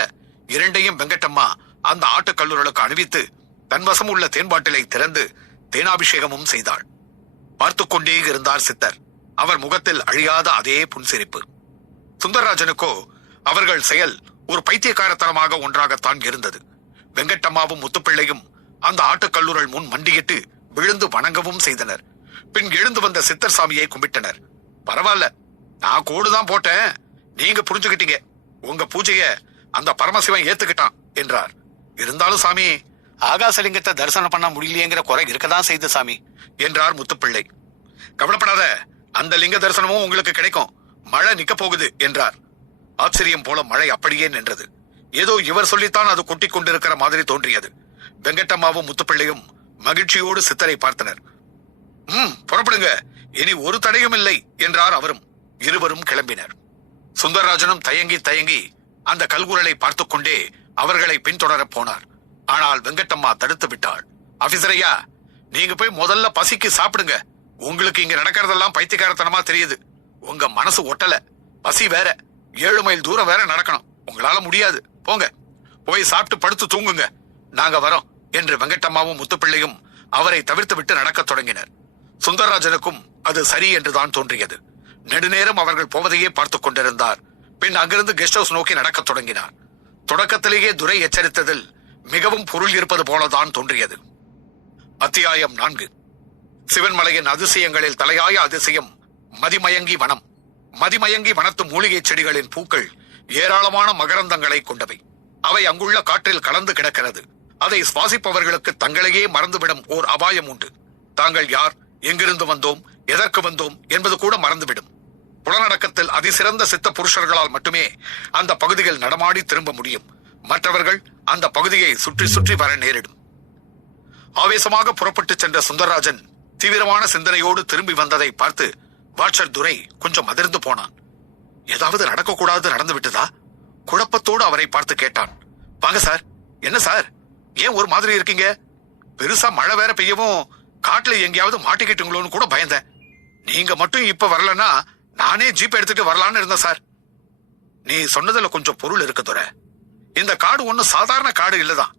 இரண்டையும் வெங்கட்டம்மா அந்த ஆட்டுக்கல்லூரலுக்கு அணிவித்து தன்வசம் உள்ள தேன்பாட்டிலை திறந்து தேனாபிஷேகமும் செய்தாள். பார்த்து கொண்டே இருந்தார் சித்தர். அவர் முகத்தில் அழியாத அதே புன்சிரிப்பு. சுந்தரராஜனுக்கோ அவர்கள் செயல் ஒரு பைத்தியக்காரத்தனமாக ஒன்றாகத்தான் இருந்தது. வெங்கட்டம்மாவும் முத்துப்பிள்ளையும் அந்த ஆட்டுக்கல்லூரல் முன் மண்டியிட்டு விழுந்து வணங்கவும் செய்தனர். பின் எழுந்து வந்த சித்தர் சாமியை கும்பிட்டனர். பரவாயில்ல, நான் கோடுதான் போட்டேன், நீங்க புரிஞ்சுக்கிட்டீங்க. உங்க பூஜைய அந்த பரமசிவன் ஏத்துக்கிட்டான் என்றார். இருந்தாலும் சாமி, ஆகாசலிங்கத்தை தரிசனம் பண்ண முடியலையேங்கிற குறை இருக்கதான் செய்து சாமி என்றார் முத்துப்பிள்ளை. கவலைப்படாத, அந்த லிங்க தரிசனமும் உங்களுக்கு கிடைக்கும். மழை நிக்க போகுது என்றார். ஆச்சரியம் போல மழை அப்படியே நின்றது. ஏதோ இவர் சொல்லித்தான் அது கொட்டிக் கொண்டிருக்கிற மாதிரி தோன்றியது. வெங்கட்டம்மாவும் முத்துப்பிள்ளையும் மகிழ்ச்சியோடு சித்தரை பார்த்தனர். புறப்படுங்க, இனி ஒரு தடையும் இல்லை என்றார் அவரும். இருவரும் கிளம்பினர். சுந்தரராஜனும் தயங்கி தயங்கி அந்த கல்குரலை பார்த்துக் கொண்டே அவர்களை பின்தொடரப் போனார். ஆனால் வெங்கட்டம்மா தடுத்து விட்டாள். ஆபீசரையா, நீங்க போய் முதல்ல பசிக்கு சாப்பிடுங்க. உங்களுக்கு இங்க நடக்கிறதெல்லாம் பைத்தியக்காரத்தனமா தெரியுது. உங்க மனசு ஒட்டல. பசி வேற, 7 மைல் தூரம் வேற நடக்கணும். உங்களால முடியாது. போங்க, போய் சாப்பிட்டு படுத்து தூங்குங்க. நாங்க வரோம் என்று வெங்கட்டம்மாவும் முத்துப்பிள்ளையும் அவரை தவிர்த்து விட்டு நடக்கத் தொடங்கினர். சுந்தரராஜனுக்கும் அது சரி என்றுதான் தோன்றியது. நெடுநேரம் அவர்கள் போவதையே பார்த்துக் கொண்டிருந்தார். பின் அங்கிருந்து கெஸ்ட் ஹவுஸ் நோக்கி நடக்கத் தொடங்கினார். தொடக்கத்திலேயே துரை எச்சரித்ததில் மிகவும் பொருள் இருப்பது போலதான் தோன்றியது. அத்தியாயம் 4. சிவன்மலையின் அதிசயங்களில் தலையாய அதிசயம் மதிமயங்கி வனம். மதிமயங்கி வனத்து மூலிகை செடிகளின் பூக்கள் ஏராளமான மகரந்தங்களை கொண்டவை. அவை அங்குள்ள காற்றில் கலந்து கிடக்கிறது. அதை சுவாசிப்பவர்களுக்கு தங்களையே மறந்துவிடும் ஓர் அபாயம் உண்டு. தாங்கள் யார், எங்கிருந்து வந்தோம், எதற்கு வந்தோம் என்பது கூட மறந்துவிடும். புலனடக்கத்தில் அதிசிறந்த சித்த புருஷர்களால் மட்டுமே அந்த பகுதியில் நடமாடி திரும்ப முடியும். மற்றவர்கள் அந்த பகுதியை சுற்றி சுற்றி வர நேரிடும். ஆவேசமாக புறப்பட்டு சென்ற சுந்தரராஜன் தீவிரமான சிந்தனையோடு திரும்பி வந்ததை பார்த்து வாட்சர் துரை கொஞ்சம் அதிர்ந்து போனான். ஏதாவது நடக்கக்கூடாது நடந்து விட்டதா? குழப்பத்தோடு அவரை பார்த்து கேட்டான். வாங்க சார். என்ன சார், ஏன் ஒரு மாதிரி இருக்கீங்க? பெருசா மழை வேற பெய்யவும் காட்டுல எங்கேயாவது மாட்டிக்கிட்டுங்களோன்னு கூட பயந்தேன். நீங்க மட்டும் இப்ப வரலன்னா நானே ஜீப் எடுத்துட்டு வரலான்னு இருந்தேன் சார். நீ சொன்னதுல கொஞ்சம் பொருள் இருக்கு துரை. இந்த காடு ஒன்னும் சாதாரண காடு இல்லதான்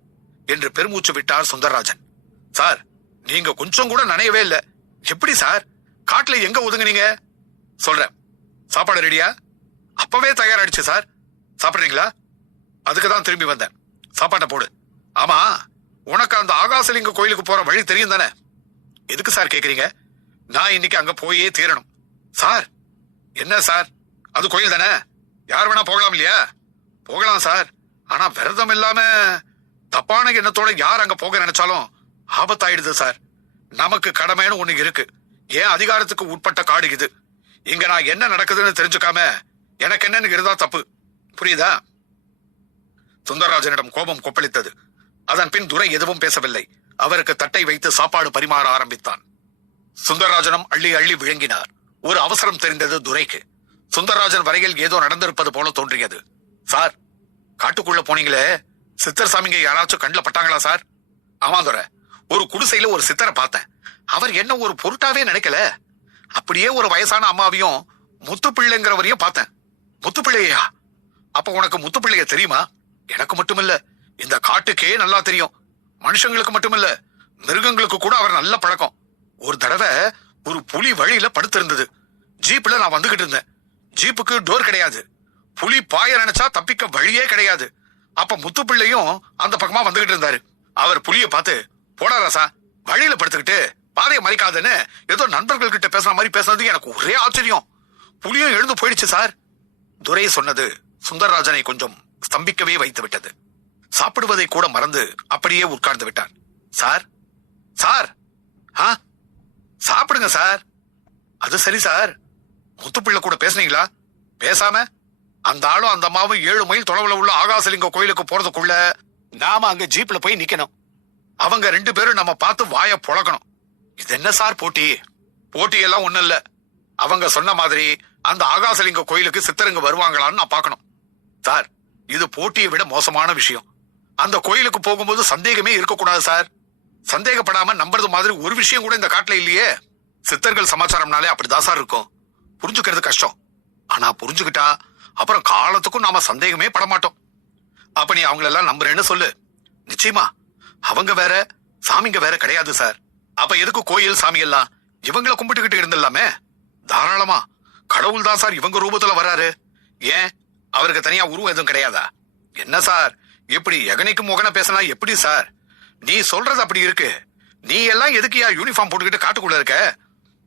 என்று பெருமூச்சு விட்டார் சுந்தரராஜன். சார், நீங்க கொஞ்சம் கூட நனையவே இல்ல. எப்படி சார் காட்டுல எங்க ஒதுங்குனீங்க? சொல்றேன். சாப்பாடு ரெடியா? அப்பவே தயாராயிடுச்சு சார். சாப்பிடுறீங்களா? அதுக்குதான் திரும்பி வந்தேன். சாப்பாட்டை போடு. ஆமா, உனக்கு அந்த ஆகாசலிங்க கோயிலுக்கு போற வழி தெரியும் தானே? எதுக்கு சார் கேக்குறீங்க? நான் இன்னைக்கு அங்க போயே தீரணும். சார், என்ன சார், அது கோயில் தானே, யார் வேணா போகலாம் இல்லையா? போகலாம் சார். ஆனா விரதம் இல்லாம தப்பான எண்ணத்தோட யார் அங்க போக நினைச்சாலும் ஆபத்தாயிடுது சார். நமக்கு கடமைன்னு ஒண்ணு இருக்கு. ஏன் அதிகாரத்துக்கு உட்பட்ட காடு இது. இங்க நான் என்ன நடக்குதுன்னு தெரிஞ்சுக்காம எனக்கு என்னன்னு இருந்தா தப்பு. புரியுதா? சுந்தரராஜனிடம் கோபம் கொப்பளித்தது. அதன் பின் துரை எதுவும் பேசவில்லை. அவருக்கு தட்டை வைத்து சாப்பாடு பரிமாற ஆரம்பித்தான். சுந்தரராஜனும் அள்ளி அள்ளி விழுங்கினார். ஒரு அவசரம் தெரிந்தது துரைக்கு. சுந்தரராஜன் வரையில் ஏதோ நடந்திருப்பது போல தோன்றியது. சார், காட்டுக்குள்ள போனீங்களே, சித்தர் சாமிங்க யாராச்சும் கண்ணில் பட்டாங்களா சார்? ஆமா துரை, ஒரு குடிசையில ஒரு சித்தரை பார்த்தேன். அவர் என்ன ஒரு பொருட்டாவே நினைக்கல. அப்படியே ஒரு வயசான அம்மாவையும் முத்துப்பிள்ளைங்கிறவரையும் பார்த்தேன். முத்துப்பிள்ளையா? அப்ப உனக்கு முத்துப்பிள்ளைய தெரியுமா? எனக்கு மட்டுமில்ல, இந்த காட்டுக்கே நல்லா தெரியும். மனுஷங்களுக்கு மட்டுமில்ல, மிருகங்களுக்கு கூட அவர் நல்ல பழக்கம். ஒரு தடவை ஒரு புலி வழியில படுத்திருந்தது. ஜீப்ல நான் வந்துகிட்டு இருந்தேன். ஜீப்புக்கு டோர் கிடையாது. புலி பாய நினைச்சா தப்பிக்க வழியே கிடையாது. அப்ப முத்துப்பிள்ளையும் அந்த பக்கமா வந்துகிட்டு இருந்தாரு. அவர் புலிய பார்த்து, போடா ராசா, வழியில படுத்துக்கிட்டு பாதையை மறிக்காதுன்னு ஏதோ நண்பர்கள் கிட்ட பேசுற மாதிரி பேசுனது எனக்கு ஒரே ஆச்சரியம். புலியும் எழுந்து போயிடுச்சு சார். துரை சொன்னது சுந்தரராஜனை கொஞ்சம் ஸ்தம்பிக்கவே வைத்து விட்டது. சாப்பிடுவதை கூட மறந்து அப்படியே உட்கார்ந்து விட்டார். சார், சார், சாப்பிடுங்க சார். அது சரி சார், முத்துப்பிள்ளை கூட பேசுனீங்களா? பேசாம அந்த ஆளும் அந்த அம்மாவும் 7 மைல் தொலைவுல உள்ள ஆகாசலிங்க கோயிலுக்கு போறதுக்குள்ள நாம அங்க ஜீப்ல போய் நிக்கணும். அவங்க 2 பேரும் நம்ம பார்த்து வாய பொழக்கணும். இது என்ன சார் போட்டி? போட்டி எல்லாம் ஒண்ணு இல்ல. அவங்க சொன்ன மாதிரி அந்த ஆகாசலிங்க கோயிலுக்கு சித்தருங்க வருவாங்களான்னு நான் பார்க்கணும். சார், இது போட்டியை விட மோசமான விஷயம். அந்த கோயிலுக்கு போகும்போது சந்தேகமே இருக்கக்கூடாது சார். சந்தேகப்படாம நம்புறது மாதிரி ஒரு விஷயம் கூட இந்த காட்டுல இல்லையே. சித்தர்கள் சமாச்சாரம்னாலே அப்படிதான் சார் இருக்கும். புரிஞ்சுக்கிறது கஷ்டம். ஆனா புரிஞ்சுக்கிட்டா அப்புறம் காலத்துக்கும் நாம சந்தேகமே பட மாட்டோம். அப்ப நீ அவங்களெல்லாம் நம்புறேன்னு சொல்லு. நிச்சயமா அவங்க வேற சாமிங்க வேற கிடையாது சார். அப்ப எதுக்கு கோயில் சாமி எல்லாம்? இவங்களை கும்பிட்டுக்கிட்டு இருந்தில்லாமே. தாராளமா கடவுள் தான் சார் இவங்க ரூபத்துல வர்றாரு. ஏன் அவருக்கு தனியா உருவம் எதுவும் கிடையாதா? என்ன சார் இப்படி எகனைக்கு முகன பேசினா எப்படி சார்? நீ சொல்றது அப்படி இருக்கு. நீ எல்லாம் எதுக்குயா யூனிஃபார்ம் போட்டுக்கிட்டு காட்டுக்குள்ள இருக்க?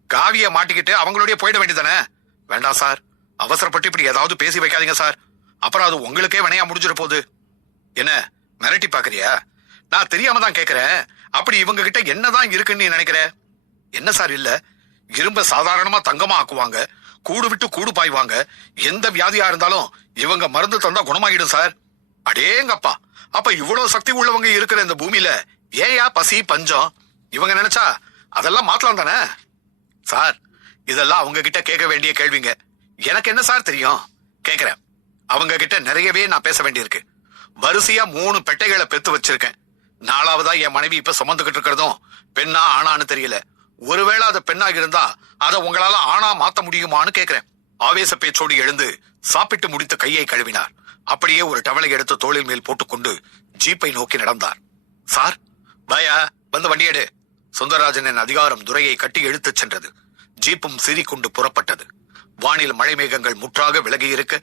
காவிய மாட்டிக்கிட்டு அவங்களோடய போயிட வேண்டியதானே? வேண்டாம் சார், அவசரப்பட்டு இப்படி ஏதாவது பேசி வைக்காதீங்க சார். அப்புறம் அது உங்களுக்கே வினையா முடிஞ்சிட போகுது. என்ன மிரட்டி பாக்குறியா? நான் தெரியாம தான் கேக்குறேன். அப்படி இவங்க கிட்ட என்னதான் இருக்குன்னு நீ நினைக்கிற? என்ன சார் இல்ல, இரும்ப சாதாரணமா தங்கமா ஆக்குவாங்க, கூடு விட்டு கூடு பாய்வாங்க. எந்த வியாதியா இருந்தாலும் இவங்க மருந்து தந்தா குணமாகிடும் சார். அடேங்கப்பா, அப்ப இவ்வளவு சக்தி உள்ளவங்க இருக்கிற இந்த பூமியில ஏயா பசி பஞ்சம்? இவங்க நினைச்சா அதெல்லாம் மாத்தலாம் தானே? சார், இதெல்லாம் அவங்க கிட்ட கேட்க வேண்டிய கேள்விங்க. எனக்கு என்ன சார் தெரியும்? கேக்குறேன். அவங்க கிட்ட நிறையவே நான் பேச வேண்டியிருக்கு. வரிசையா 3 பெட்டைகளை பெத்து வச்சிருக்கேன். 4வதா என் மனைவி இப்ப சுமந்துகிட்டு இருக்கிறதும் பெண்ணா ஆணான்னு தெரியல. ஒருவேளை அது பெண்ணாக இருந்தா அதை உங்களால ஆணா மாத்த முடியுமான்னு கேக்குறேன். ஆவேச பேச்சோடு எழுந்து சாப்பிட்டு முடித்த கையை கழுவினார். அப்படியே ஒரு டவலை எடுத்து தோளில் மேல் போட்டுக்கொண்டு ஜீப்பை நோக்கி நடந்தார். சார், பயா வந்து வண்டியெடு. சுந்தரராஜனின் அதிகாரம் துரையை கட்டி இழுத்துச் சென்றது. ஜீப்பும் சீறிக்கொண்டு புறப்பட்டது. வானில் மழை மேகங்கள் முற்றாக விலகி இருக்க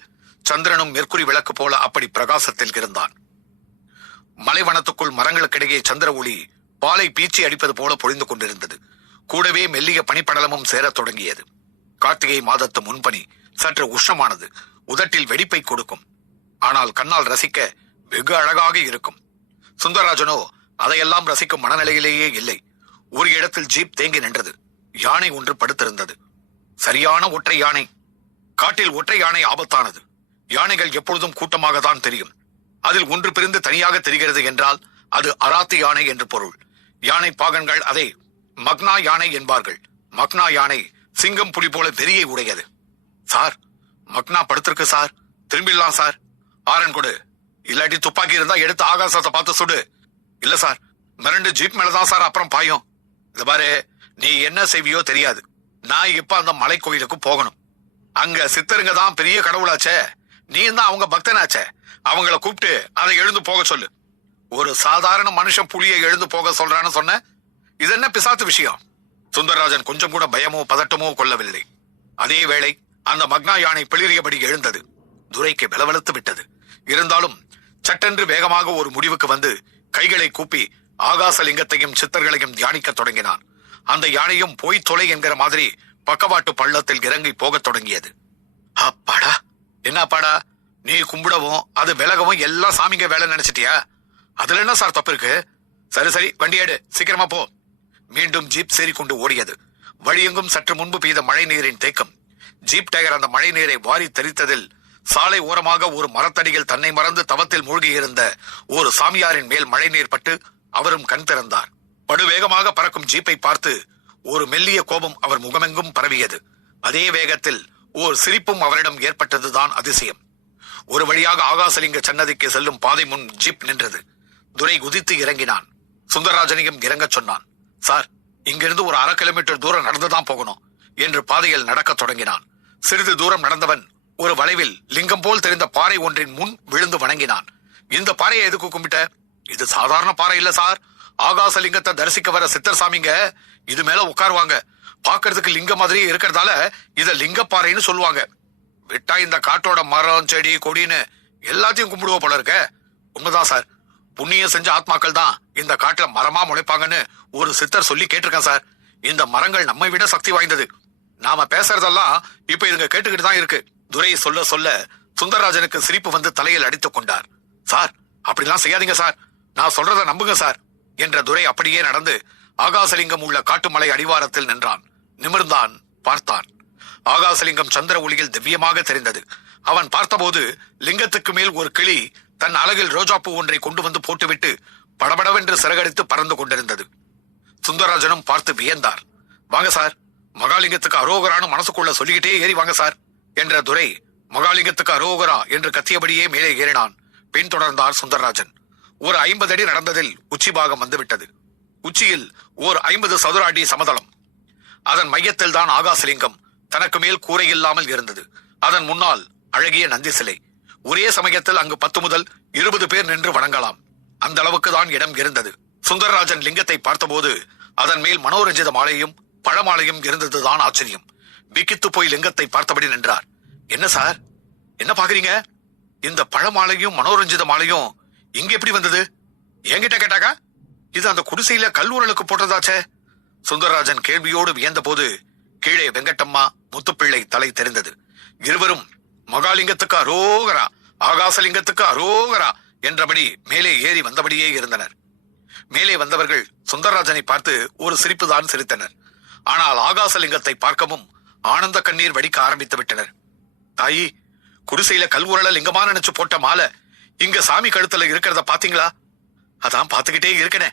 சந்திரனும் மெர்க்குரி விளக்கு போல அப்படி பிரகாசத்தில் இருந்தான். மலைவனத்துக்குள் மரங்களுக்கிடையே சந்திர ஒளி பாலை பீச்சி அடிப்பது போல பொழிந்து கொண்டிருந்தது. கூடவே மெல்லிய பனிப்படலமும் சேரத் தொடங்கியது. கார்த்திகை மாதத்து முன்பனி சற்று உஷ்ணமானது. உதட்டில் வெடிப்பை கொடுக்கும். ஆனால் கண்ணால் ரசிக்க வெகு அழகாக இருக்கும். சுந்தரராஜனோ அதையெல்லாம் ரசிக்கும் மனநிலையிலேயே இல்லை. ஒரு இடத்தில் ஜீப் தேங்கி நின்றது. யானை ஒன்று படுத்திருந்தது. சரியான ஒற்றை யானை. காட்டில் ஒற்றை யானை ஆபத்தானது. யானைகள் எப்பொழுதும் கூட்டமாக தான் தெரியும். அதில் ஒன்று பிரிந்து தனியாக தெரிகிறது என்றால் அது அராத்து யானை என்று பொருள். யானை பாகன்கள் அதை மக்னா யானை என்பார்கள். மக்னா யானை சிங்கம் புலி போல வெறியை உடையது. சார், மக்னா படுத்திருக்கு சார். திரும்பிடலாம் சார். ஆரன் கொடு. இல்லாட்டி துப்பாக்கி இருந்தா எடுத்து ஆகாசத்தை பார்த்து சுடு. இல்ல சார், மிரண்டு ஜீப் மேலதான் சார் அப்புறம் பாயும். இது பாரு, நீ என்ன செய்வியோ தெரியாது. நான் இப்ப அந்த மலை கோயிலுக்கு போகணும். அங்க சித்தருங்க தான் பெரிய கடவுளாச்சே. நீ தான் அவங்க பக்தனாச்சே. அவங்கள கூப்பிட்டு அதை எழுந்து போக சொல்லு. ஒரு சாதாரண மனுஷன் புலியை எழுந்து போக சொல்றான்னு சொன்ன, இது என்ன பிசாத்து விஷயம்? சுந்தரராஜன் கொஞ்சம் கூட பயமோ பதட்டமோ கொள்ளவில்லை. அதே வேளை அந்த மக்னா யானை பிளிரியபடி எழுந்தது. துரைக்கு பலவலத்து விட்டது. இருந்தாலும் சட்டென்று வேகமாக ஒரு முடிவுக்கு வந்து கைகளை கூப்பி ஆகாசலிங்கத்தையும் சித்தர்களையும் தியானிக்க தொடங்கினான். அந்த யானையும் போய் தொலை என்கிற மாதிரி பக்கவாட்டு பள்ளத்தில் இறங்கி போகத் தொடங்கியது. அப்பாடா, என்ன பாடா, நீ கும்பிடவும் அது விலகவும் எல்லாம் சாமிங்க வேலை நினைச்சிட்டியா? அதுல என்ன சார் தப்பு இருக்கு? சரி சரி, வண்டியேடு, சீக்கிரமா போ. மீண்டும் ஜீப் சேரிக்கொண்டு ஓடியது. வழியெங்கும் சற்று முன்பு பெய்த மழை நீரின் தேக்கம். ஜீப் டயர் அந்த மழை நீரை வாரி தெரித்ததில் சாலை ஓரமாக ஒரு மரத்தடியில் தன்னை மறந்து தவத்தில் மூழ்கியிருந்த ஒரு சாமியாரின் மேல் மழை நீர் பட்டு அவரும் கண் திறந்தார். படுவேகமாக பறக்கும் ஜீப்பை பார்த்து ஒரு மெல்லிய கோபம் அவர் முகமெங்கும் பரவியது. அதே வேகத்தில் ஓர் சிரிப்பும் அவரிடம் ஏற்பட்டதுதான் அதிசயம். ஒரு வழியாக ஆகாசலிங்க சன்னதிக்கு செல்லும் பாதை முன் ஜீப் நின்றது. துரை குதித்து இறங்கினான். சுந்தரராஜனையும் இறங்கச் சொன்னான். சார், இங்கிருந்து ஒரு 1/2 கிலோமீட்டர் தூரம் நடந்துதான் போகணும் என்று பாதையில் நடக்கத் தொடங்கினான். சிறிது தூரம் நடந்தவன் ஒரு வளைவில் லிங்கம் போல் தெரிந்த பாறை ஒன்றின் முன் விழுந்து வணங்கினான். இந்த பாறையை எதுக்கு கும்பிட்ட? இது சாதாரண பாறை இல்ல சார். ஆகாசலிங்கத்தை தரிசிக்க வர சித்தர் சாமிங்க இது மேல உட்காருவாங்க. பாக்குறதுக்கு லிங்க மாதிரியே இருக்கிறதால இத லிங்கப்பாறைன்னு சொல்லுவாங்க. விட்டா இந்த காட்டோட மரம் செடி கொடின்னு எல்லாத்தையும் கும்பிடுவோம் போல இருக்க. உண்மைதான் சார். புண்ணியம் செஞ்ச ஆத்மாக்கள் தான் இந்த காட்டுல மரமா முளைப்பாங்கன்னு ஒரு சித்தர் சொல்லி கேட்டிருக்கேன் சார். இந்த மரங்கள் நம்மை விட சக்தி வாய்ந்தது. நாம பேசுறதெல்லாம் இப்ப இதுங்க கேட்டுக்கிட்டு தான் இருக்கு. துரை சொல்ல சொல்ல சுந்தரராஜனுக்கு சிரிப்பு வந்து தலையில் அடித்துக் கொண்டார். சார், அப்படிலாம் செய்யாதீங்க சார். நான் சொல்றத நம்புங்க சார் என்ற துரை அப்படியே நடந்து ஆகாசலிங்கம் உள்ள காட்டுமலை அடிவாரத்தில் நின்றான். நிமிர்ந்தான், பார்த்தான். ஆகாசலிங்கம் சந்திர ஒளியில் திவ்யமாக தெரிந்தது. அவன் பார்த்தபோது லிங்கத்துக்கு மேல் ஒரு கிளி தன் அலகில் ரோஜாப்பூ ஒன்றை கொண்டு வந்து போட்டுவிட்டு படபடவென்று சிறகடித்து பறந்து கொண்டிருந்தது. சுந்தரராஜனும் பார்த்து வியந்தார். வாங்க சார், மகாலிங்கத்துக்கு அரோகரான்னு மனசுக்குள்ள சொல்லிக்கிட்டே ஏறி வாங்க சார் என்ற துரை மகாலிங்கத்துக்கு அரோகரா என்று கத்தியபடியே மேலே ஏறினான். பின்தொடர்ந்தார் சுந்தரராஜன். ஒரு 50 அடி நடந்ததில் உச்சி பாகம் வந்துவிட்டது. உச்சியில் ஓர் 50 சதுர அடி சமதளம். அதன் மையத்தில் தான் ஆகாசலிங்கம் தனக்கு மேல் கூரை இல்லாமல் இருந்தது. அதன் முன்னால் அழகிய நந்தி சிலை. ஒரே சமயத்தில் அங்கு 10 முதல் 20 பேர் நின்று வணங்கலாம். அந்த அளவுக்கு தான் இடம் இருந்தது. சுந்தரராஜன் லிங்கத்தை பார்த்தபோது அதன் மேல் மனோரஞ்சித மாலையும் பழமாலையும் இருந்ததுதான் ஆச்சரியம். விக்கித்து போய் லிங்கத்தை பார்த்தபடி நின்றார். என்ன சார், என்ன பாக்குறீங்க? இந்த பழமாலையும் மனோரஞ்சித மாலையும் இங்க எப்படி வந்தது? என்கிட்ட கேட்டாக்கா இது அந்த குடிசையில கல்லூரலுக்கு போட்டதாச்சே. சுந்தரராஜன் கேள்வியோடு வியந்த போது கீழே வெங்கட்டம்மா முத்துப்பிள்ளை தலை தெரிந்தது. இருவரும் மகாலிங்கத்துக்கு அரோகரா, ஆகாசலிங்கத்துக்கு அரோகரா என்றபடி மேலே ஏறி வந்தபடியே இருந்தனர். மேலே வந்தவர்கள் சுந்தரராஜனை பார்த்து ஒரு சிரிப்பு தான் சிரித்தனர். ஆனால் ஆகாசலிங்கத்தை பார்க்கவும் ஆனந்த கண்ணீர் வடிக்க ஆரம்பித்து விட்டனர். தாயி, குடிசையில கல்வுரல லிங்கமா நினைச்சு போட்ட மாலை இங்க சாமி கழுத்துல இருக்கிறத பாத்தீங்களா? அதான் பாத்துக்கிட்டே இருக்கனே.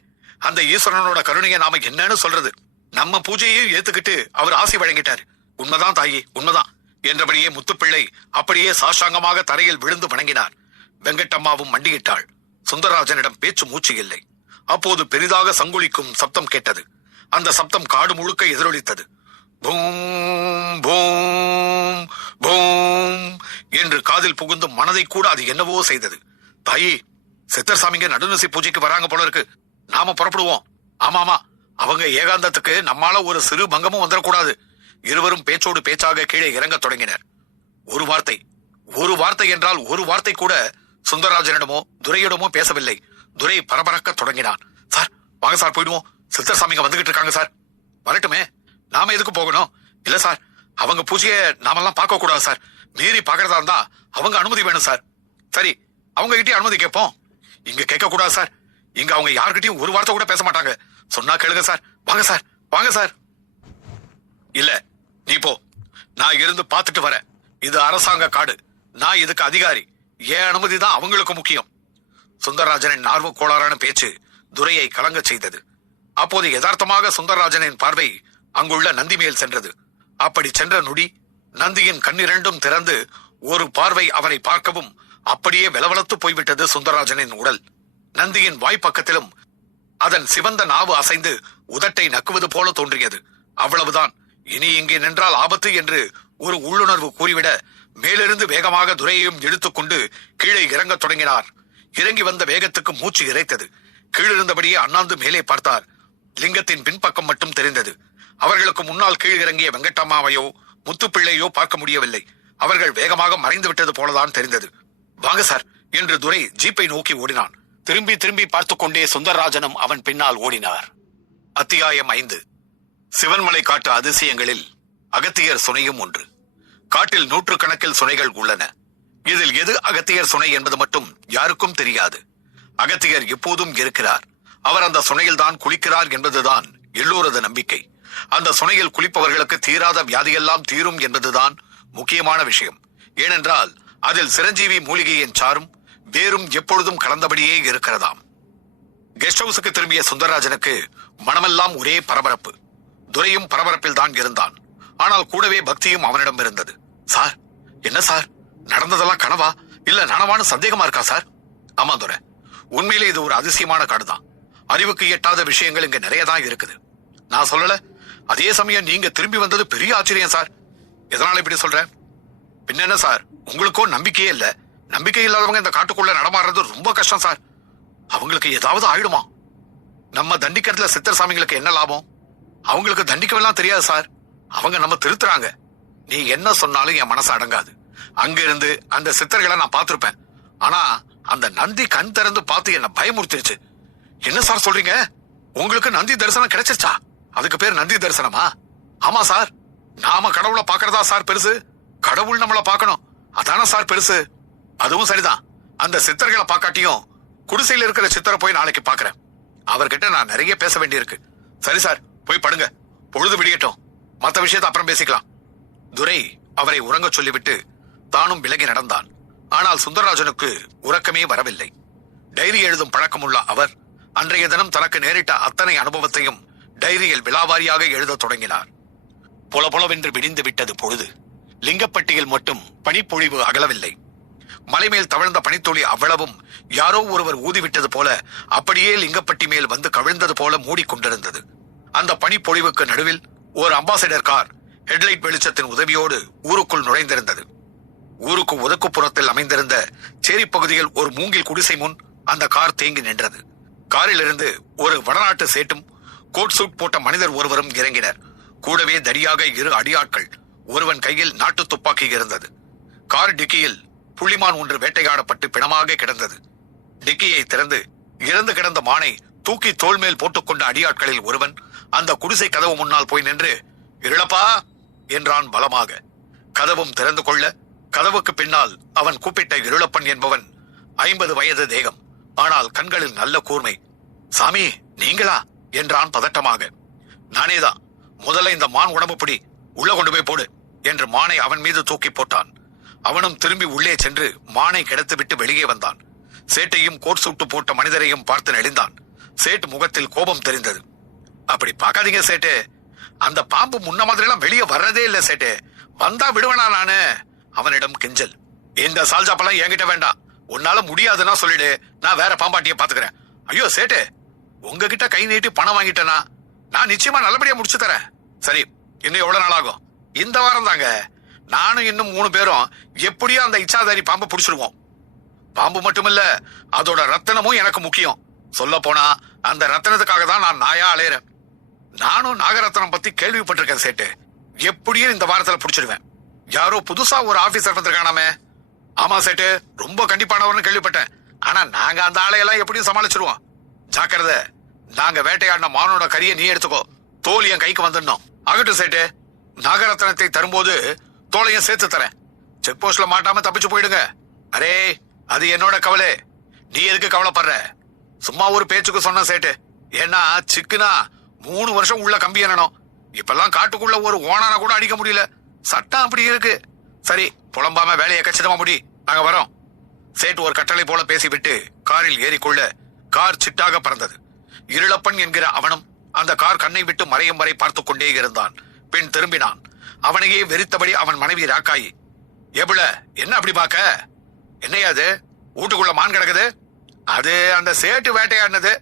அந்த ஈஸ்வரனோட கருணையை நாம என்னன்னு சொல்றது? நம்ம பூஜையை ஏத்துக்கிட்டு அவர் ஆசி வழங்கிட்டாரு. உண்மைதான் தாயி, உண்மைதான். என்றபடியே முத்துப்பிள்ளை அப்படியே சாஷ்டாங்கமாக தரையில் விழுந்து வணங்கினார். வெங்கட்டம்மாவும் மண்டியிட்டாள். சுந்தரராஜனிடம் பேச்சு மூச்சு இல்லை. அப்போது பெரிதாக சங்குளிக்கும் சப்தம் கேட்டது. அந்த சப்தம் காடு முழுக்க எதிரொலித்தது. பூம் பூம் பூம் என்று காதில் புகுந்து மனதை கூட அது என்னவோ செய்தது. தாயி, சித்தர் சாமிங்க நடுநிசி பூஜைக்கு வராங்க போல இருக்கு. நாம புறப்படுவோம். ஆமாமா, அவங்க ஏகாந்தத்துக்கு நம்மால ஒரு சிறு பங்கமும் வந்துடக்கூடாது. இருவரும் பேச்சோடு பேச்சாக கீழே இறங்க தொடங்கினர். ஒரு வார்த்தை என்றால் ஒரு வார்த்தை கூட சுந்தரராஜனிடமோ துரையிடமோ பேசவில்லை. துரை பரபரக்க தொடங்கினான். சார், வாங்க சார், போயிடுவோம். சித்தர் சாமிங்க வந்துகிட்டு இருக்காங்க சார். வரட்டுமே, நாம எதுக்கு போகணும்? இல்ல சார், அவங்க பூஜையை நாமெல்லாம் பார்க்க கூடாது சார். மீறி பாக்குறதா இருந்தா அவங்க அனுமதி வேணும் சார். சரி, அவங்க கிட்டே அனுமதி கேட்போம். இங்க கேட்க கூடாது சார். இங்க அவங்க யார்கிட்டயும் ஒரு வார்த்தை கூட பேச மாட்டாங்க. சொன்னா கேளுங்க சார். வாங்க சார், வாங்க சார். இல்ல, நீ போ. நான் இருந்து பார்த்துட்டு வரேன். இது அரசாங்க காடு. நான் இதுக்கு அதிகாரி. என் அனுமதி தான் அவங்களுக்கு முக்கியம். சுந்தரராஜனின் ஆர்வ கோளாறான பேச்சு துரையை கலங்க செய்தது. அப்போது யதார்த்தமாக சுந்தரராஜனின் பார்வை அங்குள்ள நந்தி மேல் சென்றது. அப்படி சென்ற நொடி நந்தியின் கண்ணிரண்டும் திறந்து ஒரு பார்வை அவரை பார்க்கவும் அப்படியே வெலவலத்து போய்விட்டது சுந்தரராஜனின் உடல். நந்தியின் வாய்ப்பக்கத்திலும் அதன் சிவந்த நாவு அசைந்து உதட்டை நக்குவது போல தோன்றியது. அவ்வளவுதான். இனி இங்கே நின்றால் ஆபத்து என்று ஒரு உள்ளுணர்வு கூறிவிட மேலிருந்து வேகமாக துரையையும் இழுத்துக்கொண்டு கீழே இறங்கத் தொடங்கினார். இறங்கி வந்த வேகத்துக்கு மூச்சு இறைத்தது. கீழிருந்தபடியே அண்ணாந்து மேலே பார்த்தார். லிங்கத்தின் பின்பக்கம் மட்டும் தெரிந்தது. அவர்களுக்கு முன்னால் கீழ் இறங்கிய வெங்கட்டம்மாவையோ முத்துப்பிள்ளையோ பார்க்க முடியவில்லை. அவர்கள் வேகமாக மறைந்து விட்டது போலதான் தெரிந்தது. வாங்க சார் என்று துரை ஜீப்பை நோக்கி ஓடினான். திரும்பி திரும்பி பார்த்துக் கொண்டே சுந்தரராஜனும் அவன் பின்னால் ஓடினார். அத்தியாயம் 5. சிவன்மலை காட்டு அதிசயங்களில் அகத்தியர் சுனையும் ஒன்று. காட்டில் நூற்றுக்கணக்கில் சுனைகள் உள்ளன. இதில் எது அகத்தியர் சுனை என்பது மட்டும் யாருக்கும் தெரியாது. அகத்தியர் எப்போதும் இருக்கிறார். அவர் அந்த சுனையில்தான் குளிக்கிறார் என்பதுதான் எல்லோரது நம்பிக்கை. அந்த சுனையில் குளிப்பவர்களுக்கு தீராத வியாதியெல்லாம் தீரும் என்பதுதான் முக்கியமான விஷயம். ஏனென்றால் அதில் சிரஞ்சீவி மூலிகையின் சாரும் வேறும் எப்பொழுதும் கலந்தபடியே இருக்கிறதாம். கெஸ்ட் ஹவுஸுக்கு திரும்பிய சுந்தரராஜனுக்கு மனமெல்லாம் ஒரே பரபரப்பு. துரையும் பரபரப்பில் தான் இருந்தான். ஆனால் கூடவே பக்தியும் அவனிடம் இருந்தது. சார், என்ன சார், நடந்ததெல்லாம் கனவா இல்ல நனவான்னு சந்தேகமா இருக்கா சார்? ஆமா துரை, உண்மையிலே இது ஒரு அதிசயமான காடுதான். அறிவுக்கு எட்டாத விஷயங்கள் இங்க நிறைய தான் இருக்குது. நான் சொல்லல. அதே சமயம் நீங்க திரும்பி வந்தது பெரிய ஆச்சரியம் சார். எதனால இப்படி சொல்றேன்? பின்ன என்ன சார், உங்களுக்கோ நம்பிக்கையே இல்ல. நம்பிக்கை இல்லாதவங்க இந்த காட்டுக்குள்ள நடமாடுறது ரொம்ப கஷ்டம் சார். அவங்களுக்கு ஏதாவது ஆயிடுமா? நம்ம தண்டிக்கிறதுல சித்தர் சாமிங்களுக்கு என்ன லாபம்? அவங்களுக்கு தண்டிக்கவெல்லாம் தெரியாது சார். அவங்க நம்ம திருத்துறாங்க. நீ என்ன சொன்னாலும் என் மனசு அடங்காது. அங்கிருந்து அந்த சித்தர்களை நான் பார்த்திருப்பேன். ஆனா அந்த நந்தி கண் திறந்து பார்த்து என்ன பயமுறுத்திருச்சு. என்ன சார் சொல்றீங்க? உங்களுக்கு நந்தி தரிசனம் கிடைச்சிருச்சா? அதுக்கு பேர் நந்தி தரிசனமா? ஆமா சார். நாம கடவுளை பாக்குறதா சார் பெருசு? கடவுள் நம்மள பாக்கணும், அதான சார் பெருசு. அதுவும் சரிதான். அந்த சித்தர்களை பாக்காட்டியும் குடிசையில் இருக்கிற சித்தரை போய் நாளைக்கு பாக்குறேன். அவர்கிட்ட நான் நிறைய பேச வேண்டியிருக்கு. சரி சார், போய் படுங்க. பொழுது விடியட்டும். மற்ற விஷயத்தை அப்புறம் பேசிக்கலாம். துரை அவரை உறங்க சொல்லிவிட்டு தானும் விலகி நடந்தான். ஆனால் சுந்தரராஜனுக்கு உறக்கமே வரவில்லை. டைரி எழுதும் பழக்கமுள்ள அவர் அன்றைய தினம் தனக்கு நேரிட்ட அத்தனை அனுபவத்தையும் டைரியில் விலாவாரியாக எழுத தொடங்கினார். பொலபொலவென்று விடிந்து விட்டது பொழுது. லிங்கப்பட்டியில் மட்டும் பனிப்பொழிவு அகலவில்லை. மலைமேல் தவழ்ந்த பனித்துளி அவ்வளவும் யாரோ ஒருவர் ஊதிவிட்டது போல அப்படியே லிங்கப்பட்டி மேல் வந்து கவிழ்ந்தது போல மூடிக்கொண்டிருந்தது. அந்த பனிப்பொழிவுக்கு நடுவில் ஒரு அம்பாசிடர் கார் ஹெட்லைட் வெளிச்சத்தின் உதவியோடு ஊருக்குள் நுழைந்திருந்தது. ஊருக்கு ஒதுக்குப்புறத்தில் அமைந்திருந்த சேரி பகுதியில் ஒரு மூங்கில் குடிசை முன் அந்த கார் தேங்கி நின்றது. காரில் இருந்து ஒரு வடநாட்டு சேட்டும் கோட் சூட் போட்ட மனிதர் ஒருவரும் இறங்கினர். கூடவே தடியாக 2 அடியாட்கள். ஒருவன் கையில் நாட்டு துப்பாக்கி இருந்தது. கார் டிக்கியில் புள்ளிமான் ஒன்று வேட்டையாடப்பட்டு பிணமாக கிடந்தது. டிக்கியை திறந்து இறந்து கிடந்த மானை தூக்கி தோள் மேல் போட்டுக்கொண்ட அடியாட்களில் ஒருவன் அந்த குடிசை கதவு முன்னால் போய் நின்று இருளப்பா என்றான் பலமாக. கதவும் திறந்து கொள்ள கதவுக்கு பின்னால் அவன் கூப்பிட்ட இருளப்பன் என்பவன் 50 வயது தேகம். ஆனால் கண்களில் நல்ல கூர்மை. சாமி, நீங்களா என்றான் பதட்டமாக. நானேதான். முதல்ல இந்த மான் உடம்பு பிடி, உள்ள கொண்டு போய் போடு என்று மானை அவன் மீது தூக்கி போட்டான். அவனும் திரும்பி உள்ளே சென்று மானை கிடத்துவிட்டு வெளியே வந்தான். சேட்டையும் கோட் சூட்டு போட்ட மனிதரையும் பார்த்து நெளிந்தான். சேட்டு முகத்தில் கோபம் தெரிந்தது. அப்படி பார்க்காதீங்க சேட்டு. அந்த பாம்பு முன்ன மாதிரி எல்லாம் வெளியே வர்றதே இல்ல சேட்டு. வந்தா விடுவனா நானு? அவனிடம் கெஞ்சல். இந்த சால்ஜாப்பெல்லாம் என்கிட்ட வேண்டாம். உன்னால முடியாதுன்னா சொல்லிடு, நான் வேற பாம்பாட்டிய பாத்துக்கிறேன். ஐயோ சேட்டு, உங்ககிட்ட கை நீட்டி பணம் வாங்கிட்டேனா நான் நிச்சயமா நல்லபடியா முடிச்சு தரேன். சரி, இன்னும் எவ்வளவு நாள் ஆகும்? இந்த வாரம் தாங்க. நானும் இன்னும் 3 பேரும் எப்படியோ அந்த இச்சாதாரி பாம்பை புடிச்சிருவோம். பாம்பு மட்டுமில்ல, அதோட ரத்தனமும் எனக்கு முக்கியம். சொல்ல போனா அந்த ரத்தனத்துக்காக தான் நான் நாயா அலையறேன். நானும் நாகரத்னம் பத்தி கேள்விப்பட்டிருக்கேன் சேட்டு. எப்படியும் இந்த வாரத்துல புடிச்சிடுவேன். யாரோ புதுசா ஒரு ஆபீசர் வந்திருக்கானாமே. ஆமா சேட்டு, ரொம்ப கண்டிப்பானவர்னு கேள்விப்பட்டேன். ஆனா நாங்க அந்த ஆளையெல்லாம் எப்படியும் சமாளிச்சிருவோம். ஜாக்கிரதை, நாங்க வேட்டையாடின மானோட கறியை நீ எடுத்துக்கோ. தோல் என் கைக்கு வந்துடணும். ஆகட்டும் சேட்டு, நாகரத்னத்தை தரும்போது தோலையும் சேர்த்து தரேன். செக் போஸ்ட்ல மாட்டாம தப்பிச்சு போயிடுங்க. அரே, அது என்னோட கவலை. நீ எதுக்கு கவலைப்படுற? சும்மா ஒரு பேச்சுக்கு சொன்ன சேட்டு. ஏன்னா சிக்குனா 3 வருஷம் உள்ள கம்பி என்னணும். இப்பெல்லாம் காட்டுக்குள்ள ஒரு ஓனான கூட அடிக்க முடியல. சட்டம் அப்படி இருக்கு. சரி, புலம்பாம வேலையை கச்சிதமா முடி, நாங்க வரோம். சேட்டு ஒரு கட்டளை போல பேசிவிட்டு காரில் ஏறிக்கொள்ள கார் சிட்டாக பறந்தது. இருளப்பன் என்கிற அவனும் அந்த கார் கண்ணை விட்டு மறையும் வரை பார்த்து கொண்டே இருந்தான். பின் திரும்பினான். அவனையே வெறித்தபடி அவன் மனைவி ராக்காயி. எபுல, என்ன அப்படி பாக்க? என்னையாது வீட்டுக்குள்ள மான் கிடக்குது? அது அந்த சேட்டு வேட்டையாடினது.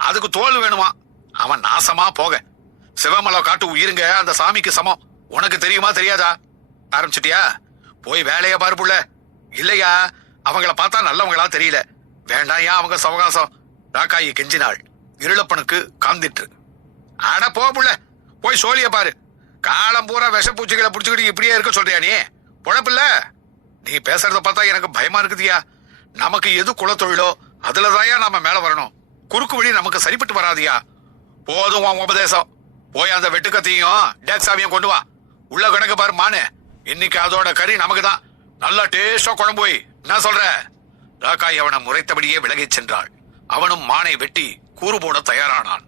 அதுக்கு தோல் வேணுமா? அவன் நாசமா போக. சிவமலை காட்டு உயிருங்க அந்த சாமிக்கு சமம். உனக்கு தெரியுமா தெரியாதா? ஆரம்பிச்சிட்டியா? போய் வேலைய பாரு புள்ள. இல்லையா, அவங்கள பார்த்தா நல்லவங்களா தெரியல. வேண்டாம் ஏன் அவங்க சவகாசம்? ராக்காயி கெஞ்சினாள். இருளப்பனுக்கு காந்திட்டு. அட போ புள்ள, போய் சோழிய பாரு. காலம் பூரா விஷப்பூச்சிகளை புடிச்சுக்கிட்டு இப்படியே இருக்க சொல்றியா நீ? பொழப்பில்ல. நீ பேசுறத பார்த்தா எனக்கு பயமா இருக்குதியா. நமக்கு எது குலத்தொழிலோ அதுலதாயா நாம மேல வரணும். குறுக்கு வழி நமக்கு சரிப்பட்டு வராதியா. போதும் உன் உபதேசம். போய் அந்த வெட்டுக்கத்தையும் டேக்ஸாவையும் கொண்டு வா. உள்ள கிடக்கு பாரு மானு. இன்னைக்கு அதோட கறி நமக்கு தான். நல்லா டேஸ்டா குழம்பு போய். என்ன சொல்ற? ராக்காய் அவனை முறைத்தபடியே விலகிச் சென்றாள். அவனும் மானை வெட்டி கூறு போட தயாரானான்.